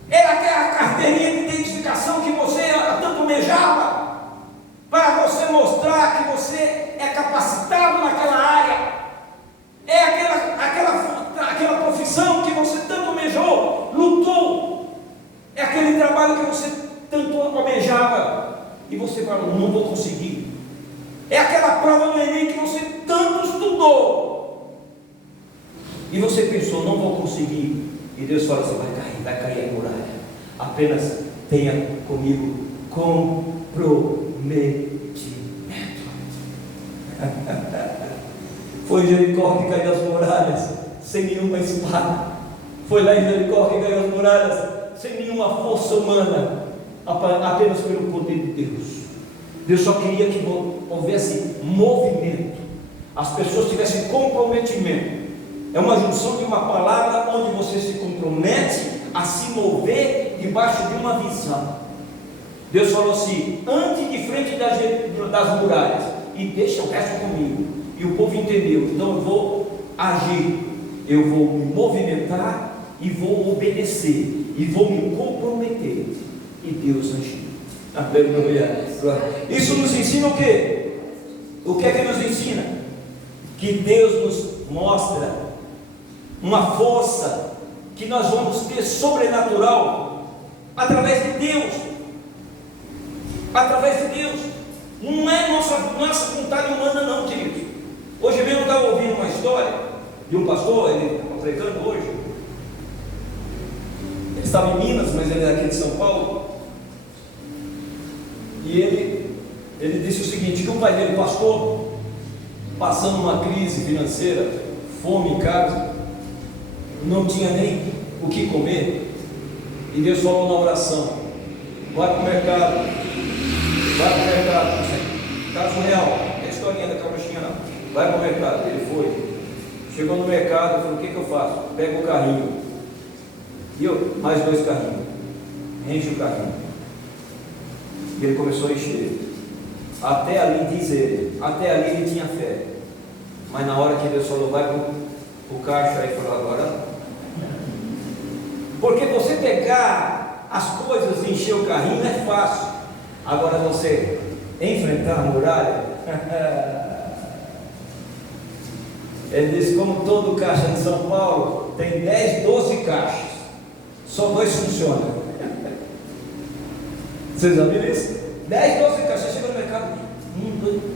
é aquela carteirinha de identificação que você tanto almejava, para você mostrar que você é capacitado naquela área. É aquela profissão que você tanto almejou, lutou. É aquele trabalho que você tanto almejava e você falou: não vou conseguir. É aquela prova do Enem que você tanto estudou e você pensou: não vou conseguir. E Deus fala assim: vai cair a muralha. Apenas tenha comigo comprometimento. Foi em Jericó que caiu as muralhas sem nenhuma espada. Foi lá em Jericó que caiu as muralhas sem nenhuma força humana, apenas pelo poder de Deus. Deus só queria que houvesse movimento, as pessoas tivessem comprometimento. É uma junção de uma palavra onde você se compromete a se mover debaixo de uma visão. Deus falou assim: ande de frente das muralhas e deixa o resto comigo. E o povo entendeu: então eu vou agir, eu vou me movimentar e vou obedecer e vou me comprometer. E Deus agiu. Aleluia. Isso nos ensina o quê? O que é que nos ensina? que Deus nos mostra uma força que nós vamos ter sobrenatural através de Deus. Através de Deus. Não é nossa vontade humana, não, queridos. Hoje mesmo eu estava ouvindo uma história de um pastor, ele estava pregando hoje. Ele estava em Minas, mas ele é aqui de São Paulo. E ele disse o seguinte: que um pai dele, pastor, passando uma crise financeira, fome em casa, não tinha nem o que comer, e Deus falou na oração: vai para o mercado, caso real, não é historinha da carochinha não, vai para o mercado. Ele foi, chegou no mercado e falou: o que eu faço? Pega o carrinho, e eu, mais 2 carrinhos, enche o carrinho, e ele começou a encher. Até ali, diz ele, até ali ele tinha fé, mas na hora que Deus falou: vai para o caixa, aí falou: agora não. Porque você pegar as coisas e encher o carrinho é fácil, agora você enfrentar a muralha. Ele disse: como todo caixa de São Paulo tem 10, 12 caixas, só 2 funcionam. Vocês já viram isso? 10, 12 caixas, chega no mercado,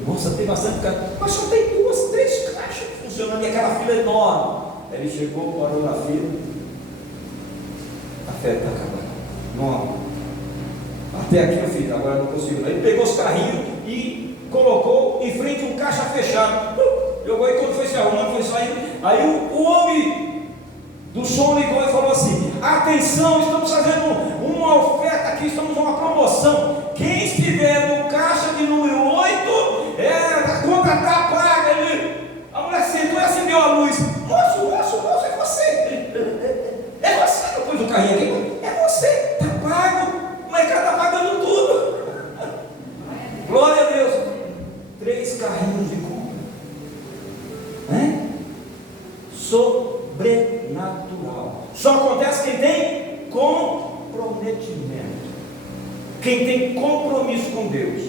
nossa, tem bastante caixa, mas só tem 2, 3 caixas funcionando, e aquela fila enorme. Ele chegou, parou na fila, a fé está acabando. Não, até aqui eu fico, agora não consigo. Ele pegou os carrinhos e colocou em frente a um caixa fechado. Jogou, e quando foi se arrumando, foi saindo. Aí o homem do som ligou e falou assim: atenção, estamos fazendo uma oferta aqui, estamos numa promoção. Quem estiver no caixa de número 8, a conta está paga. A mulher sentou e acendeu a luz. Moço, é você. É você, não pôs o carrinho aqui. É você, está pago. O mercado está pagando tudo. Glória a Deus. 3 carrinhos de compra. Sobrenatural. Só acontece quem tem comprometimento, quem tem compromisso com Deus,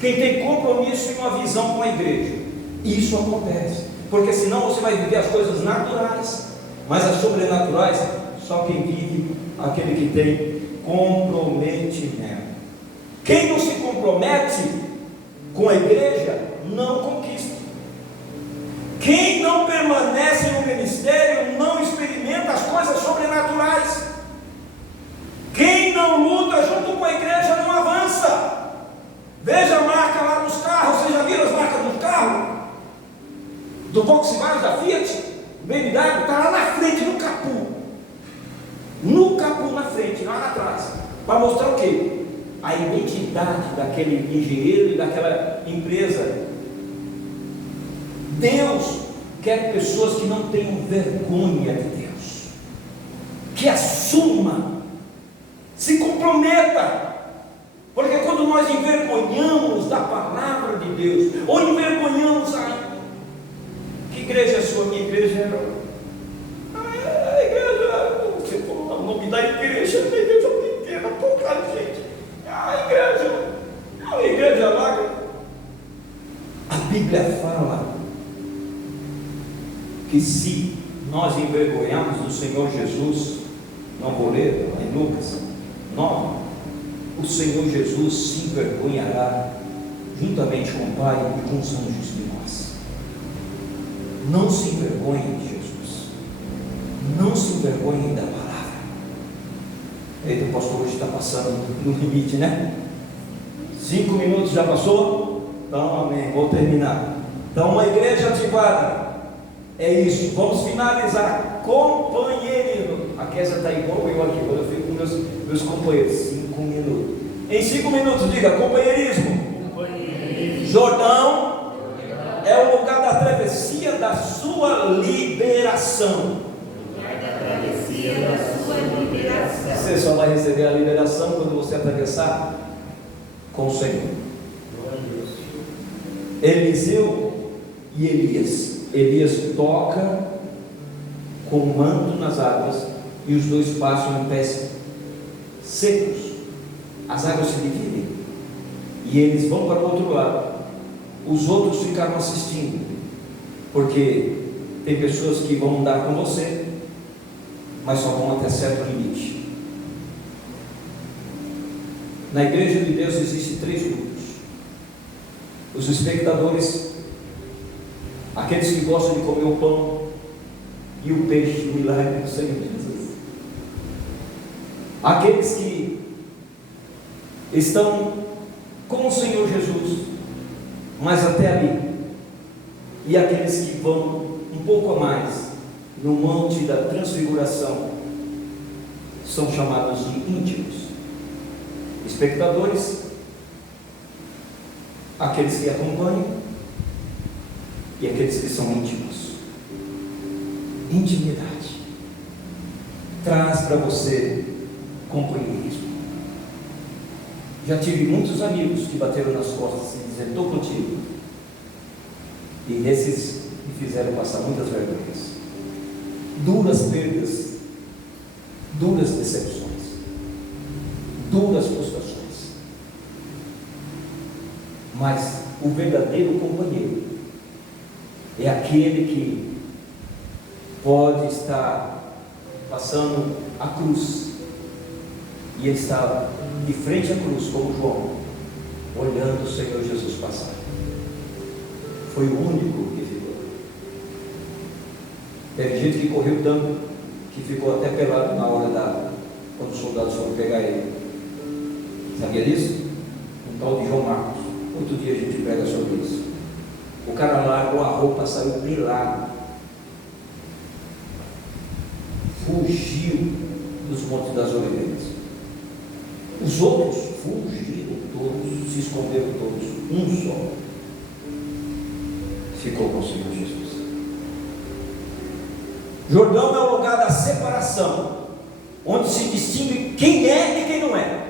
quem tem compromisso e uma visão com a igreja. Isso acontece, porque senão você vai viver as coisas naturais, mas as sobrenaturais só quem vive, aquele que tem comprometimento. Quem não se compromete com a igreja não conquista. Quem não permanece no ministério não experimenta as coisas sobrenaturais. Quem não luta junto com a igreja não avança. Veja a marca lá nos carros. Vocês já viram as marcas dos carros? Do Volkswagen, da Fiat, BMW, está lá na frente, no capô. No capô na frente, lá atrás. Para mostrar o quê? A identidade daquele engenheiro e daquela empresa. Deus quer pessoas que não tenham vergonha de Deus, que assuma, se comprometa, porque quando nós envergonhamos da palavra de Deus, ou envergonhamos que igreja é a sua? Minha igreja é a igreja, o nome da igreja, a igreja pequena, pouca gente, a igreja lá. A Bíblia fala que se nós envergonharmos do Senhor Jesus, não vou ler, em Lucas 9, o Senhor Jesus se envergonhará juntamente com o Pai e com os anjos de nós. Não se envergonhem de Jesus, não se envergonhem da palavra. Eita, o pastor hoje está passando no limite, né? 5 minutos já passou? Então, amém, vou terminar. Então, uma igreja ativada é isso. Vamos finalizar. Companheirismo. A Kézia está igual eu aqui, quando eu fico com meus companheiros. 5 minutos. Em 5 minutos, diga: companheirismo. Jordão é o lugar da travessia da sua liberação. Você só vai receber a liberação quando você atravessar com o Senhor. Eliseu e Elias. Elias toca com o manto nas águas e os dois passam em pés secos. As águas se dividem e eles vão para o outro lado. Os outros ficaram assistindo. Porque tem pessoas que vão andar com você, mas só vão até certo limite. Na igreja de Deus existem 3 grupos: os espectadores, aqueles que gostam de comer o pão e o peixe, o milagre do Senhor Jesus, aqueles que estão com o Senhor Jesus, mas até ali, e aqueles que vão um pouco a mais no monte da transfiguração, são chamados de íntimos. Espectadores, aqueles que acompanham, e aqueles que são íntimos. Intimidade traz para você companheirismo. Já tive muitos amigos que bateram nas costas e disseram: estou contigo. E nesses me fizeram passar muitas vergonhas, duras perdas, duras decepções, duras frustrações. Mas o verdadeiro companheiro é aquele que pode estar passando a cruz e ele está de frente à cruz, como João, olhando o Senhor Jesus passar. Foi o único que ficou. Teve gente que correu tanto que ficou até pelado na hora quando os soldados foram pegar ele. Sabia disso? Um tal de João Marcos. Outro dia a gente prega sobre isso. O cara largou a roupa, saiu pelado, fugiu dos Montes das Oliveiras. Os outros fugiram todos, se esconderam todos. Um só ficou com o Senhor Jesus. Jordão é o lugar da separação, onde se distingue quem é e quem não é.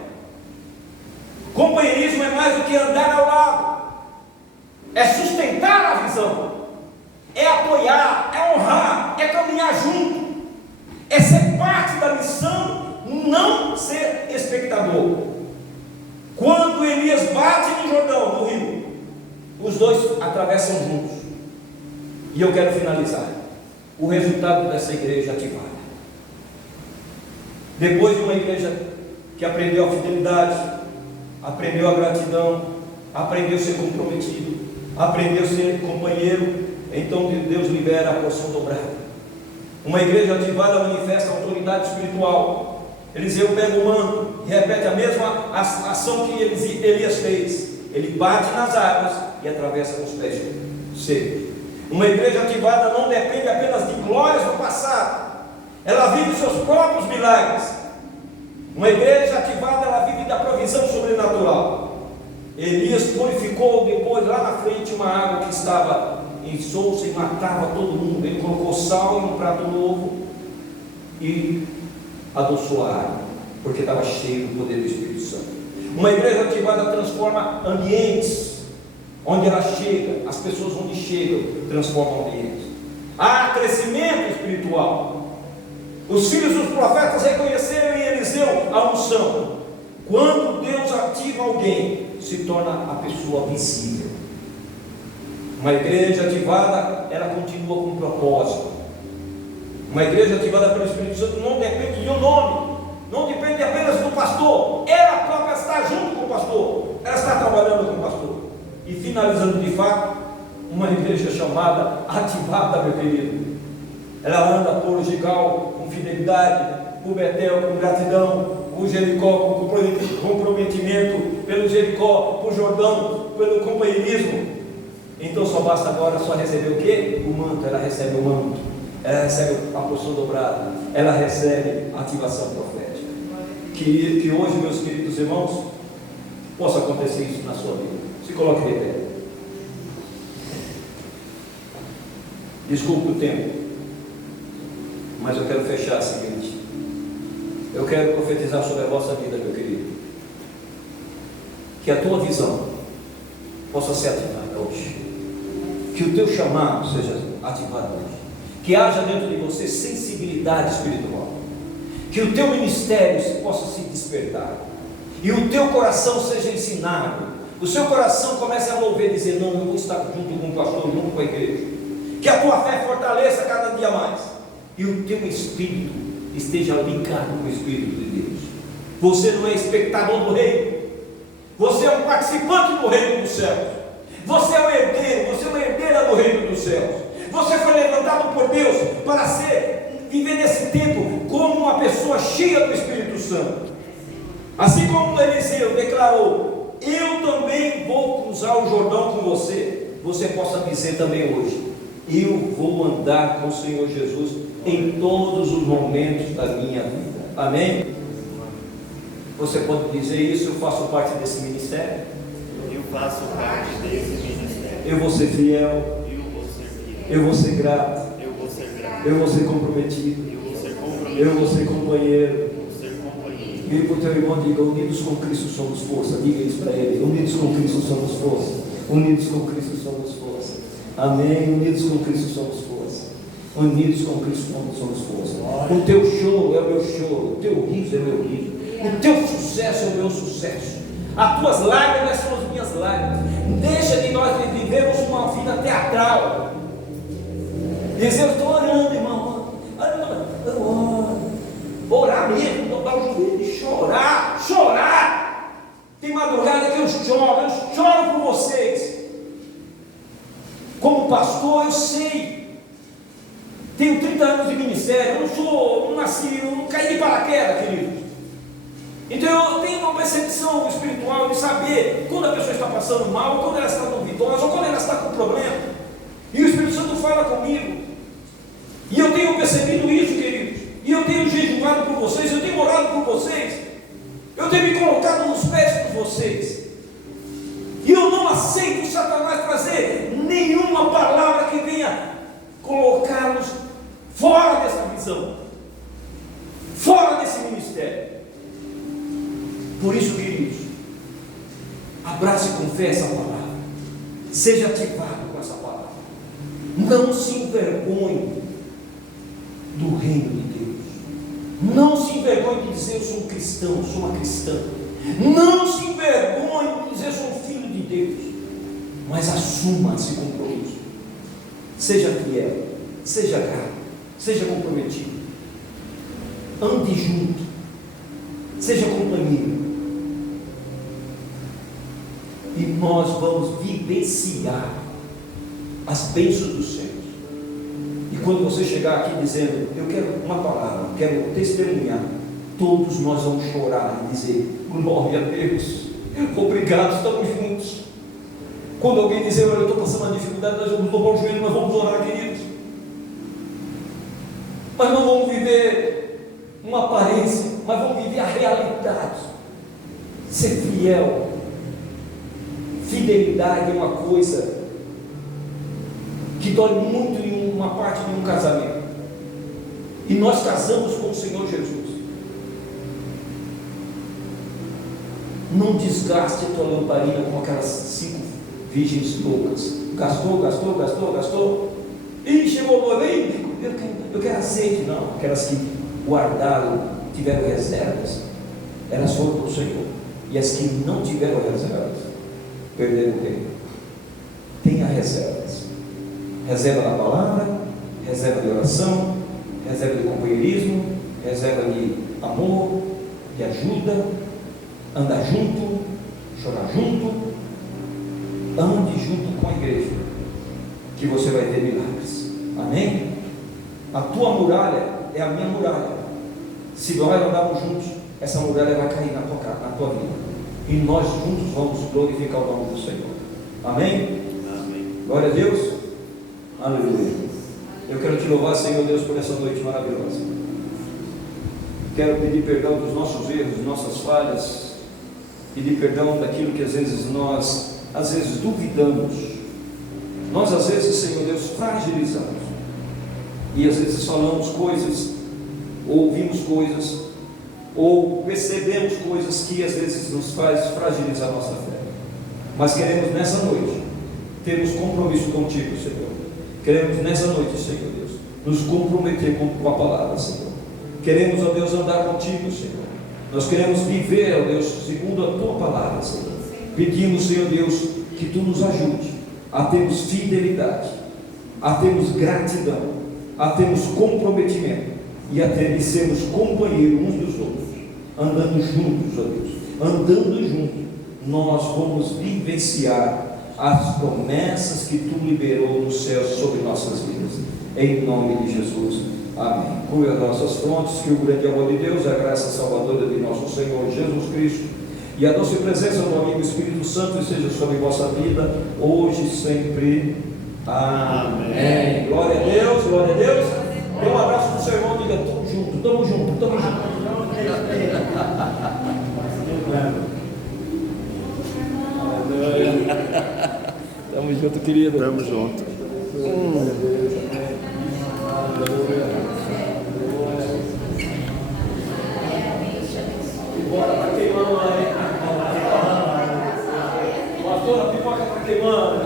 Companheirismo é mais do que andar ao lado, é sustentar a visão, é apoiar, é honrar, é caminhar junto, é ser parte da missão, não ser espectador. Quando Elias bate no Jordão, no rio, os dois atravessam juntos. E eu quero finalizar o resultado dessa igreja ativada. Depois de uma igreja que aprendeu a fidelidade, aprendeu a gratidão, aprendeu a ser comprometido, aprendeu a ser companheiro, então Deus libera a porção dobrada. Uma igreja ativada manifesta autoridade espiritual. Eliseu pega o manto e repete a mesma ação que Elias fez. Ele bate nas águas e atravessa com os pés secos. Uma igreja ativada não depende apenas de glórias do passado, ela vive seus próprios milagres. Uma igreja ativada, ela vive da provisão sobrenatural. Elias purificou depois, lá na frente, uma água que estava insolsa e matava todo mundo. Ele colocou sal em um prato novo e adoçou a água, porque estava cheio do poder do Espírito Santo. Uma igreja ativada transforma ambientes. Onde ela chega, as pessoas onde chegam transformam ambientes. Há crescimento espiritual. Os filhos dos profetas reconheceram em Eliseu a unção. Quando Deus ativa alguém, se torna a pessoa visível. Uma igreja ativada, ela continua com um propósito. Uma igreja ativada pelo Espírito Santo não depende de um nome, não depende apenas do pastor. Ela própria está junto com o pastor, ela está trabalhando com o pastor. E finalizando de fato, uma igreja chamada ativada, meu querido. Ela anda por Gigal com fidelidade, por Betel com gratidão, por Jericó com comprometimento, pelo Jericó, por Jordão, pelo companheirismo. Então só basta agora só receber o quê? O manto. Ela recebe o manto, ela recebe a porção dobrada, ela recebe a ativação profética. Que hoje, meus queridos irmãos, possa acontecer isso na sua vida. Se coloque de pé. Desculpe o tempo, mas eu quero fechar o seguinte. Eu quero profetizar sobre a vossa vida, meu querido. Que a tua visão possa ser ativada hoje. Que o teu chamado seja ativado hoje. Que haja dentro de você sensibilidade espiritual. Que o teu ministério possa se despertar. E o teu coração seja ensinado. O seu coração comece a mover, dizer: não, eu vou estar junto com o pastor, junto com a igreja. que a tua fé fortaleça cada dia mais, e o teu espírito esteja ligado com o Espírito de Deus. Você não é espectador do reino, você é um participante do reino dos céus. Você é um herdeiro, você é uma herdeira do reino dos céus. Você foi levantado por Deus para viver nesse tempo como uma pessoa cheia do Espírito Santo. Assim como Eliseu declarou: eu também vou cruzar o Jordão com você. Você possa dizer também hoje: eu vou andar com o Senhor Jesus em todos os momentos da minha vida. Amém? Você pode dizer isso: eu faço parte desse ministério. Eu faço parte desse ministério. Eu vou ser fiel. Eu vou ser fiel. Eu vou ser grato. Eu vou ser grato. Eu vou ser comprometido. Eu vou ser comprometido. Eu vou ser companheiro. Eu vou ser companheiro. Vire para o teu irmão e diga: unidos com Cristo somos força. Diga isso para ele: unidos com Cristo somos força. Unidos com Cristo somos força. Amém. Unidos com Cristo somos força. Unidos com Cristo somos força. O teu choro é o meu choro. O teu riso é o meu riso. O teu sucesso é o meu sucesso. As tuas lágrimas são as minhas lágrimas. Deixa de nós vivermos uma vida teatral. Dizer: eu estou orando, irmão. Orar mesmo, dobrar o joelho e chorar. Chorar. Tem madrugada que eu choro por vocês. Como pastor, eu sei. Tenho 30 anos de ministério. Eu não nasci, eu não caí de paraquedas, queridos. Então eu tenho uma percepção espiritual de saber quando a pessoa está passando mal, quando ela está duvidosa, ou quando ela está com problema. E o Espírito Santo fala comigo. E eu tenho percebido isso, queridos. E eu tenho jejuado por vocês, eu tenho orado por vocês. Eu tenho me colocado nos pés por vocês. E eu não aceito Satanás trazer nenhuma palavra que venha colocar-nos fora dessa visão, fora desse ministério. Por isso, queridos, abrace com fé essa palavra, seja ativado com essa palavra, não se envergonhe do reino de Deus, não se envergonhe de dizer: eu sou um cristão, eu sou uma cristã, não se envergonhe de dizer: eu sou um filho de Deus, mas assuma esse compromisso, seja fiel, seja grato, seja comprometido, ande junto, seja companheiro. E nós vamos vivenciar as bênçãos dos céus. E quando você chegar aqui dizendo: eu quero uma palavra, quero testemunhar, todos nós vamos chorar e dizer: glória a Deus, obrigado, estamos juntos. Quando alguém dizer: eu estou passando uma dificuldade, nós vamos dobrar o joelho, nós vamos orar, queridos. Mas não vamos viver uma aparência, mas vamos viver a realidade. Ser fiel. Fidelidade é uma coisa que dói muito em uma parte de um casamento. E nós casamos com o Senhor Jesus. Não desgaste a tua lamparina com aquelas 5 virgens loucas. Gastou. E chegou o noivo, eu quero azeite. Não, aquelas que guardaram, tiveram reservas, elas foram para o Senhor. E as que não tiveram reservas, perderam o reino. Tenha reservas. Reserva da palavra, reserva de oração, reserva de companheirismo, reserva de amor, de ajuda, andar junto, chorar junto, ande junto com a igreja, que você vai ter milagres. Amém? A tua muralha é a minha muralha. Se nós andarmos juntos, essa muralha vai cair na tua vida. E nós juntos vamos glorificar o nome do Senhor. Amém? Amém. Glória a Deus. Aleluia. Eu quero te louvar, Senhor Deus, por essa noite maravilhosa. Quero pedir perdão dos nossos erros, das nossas falhas. Pedir perdão daquilo que às vezes nós duvidamos. Nós às vezes, Senhor Deus, fragilizamos. E às vezes falamos coisas, ou ouvimos coisas, ou percebemos coisas que às vezes nos faz fragilizar a nossa fé. Mas queremos nessa noite termos compromisso contigo, Senhor. Queremos nessa noite, Senhor Deus, nos comprometer com a palavra, Senhor. Queremos, ó Deus, andar contigo, Senhor. Nós queremos viver, ó Deus, segundo a tua palavra, Senhor. Pedimos, Senhor Deus, que tu nos ajude a termos fidelidade a termos gratidão, a termos comprometimento e a sermos companheiros uns dos outros, andando juntos, ó Deus, andando juntos, nós vamos vivenciar as promessas que Tu liberou no céu sobre nossas vidas, em nome de Jesus, amém. Cura as nossas frontes, que o grande amor de Deus, a graça salvadora de nosso Senhor Jesus Cristo e a doce presença do amigo Espírito Santo esteja sobre vossa vida, hoje e sempre, amém. Glória a Deus, glória a Deus. Dê um abraço no seu irmão, diga: tamo junto, tamo junto, tamo junto. Tamo junto, querido. Tamo junto. Bora, tá queimando lá, hein? Pastor, a pipoca tá queimando.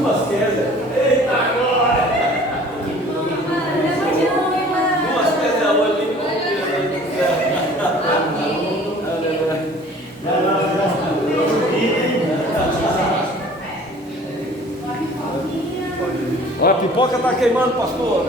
Duas quedas. Eita, agora! Duas quedas a olho ali. Ó, a pipoca tá queimando, pastor.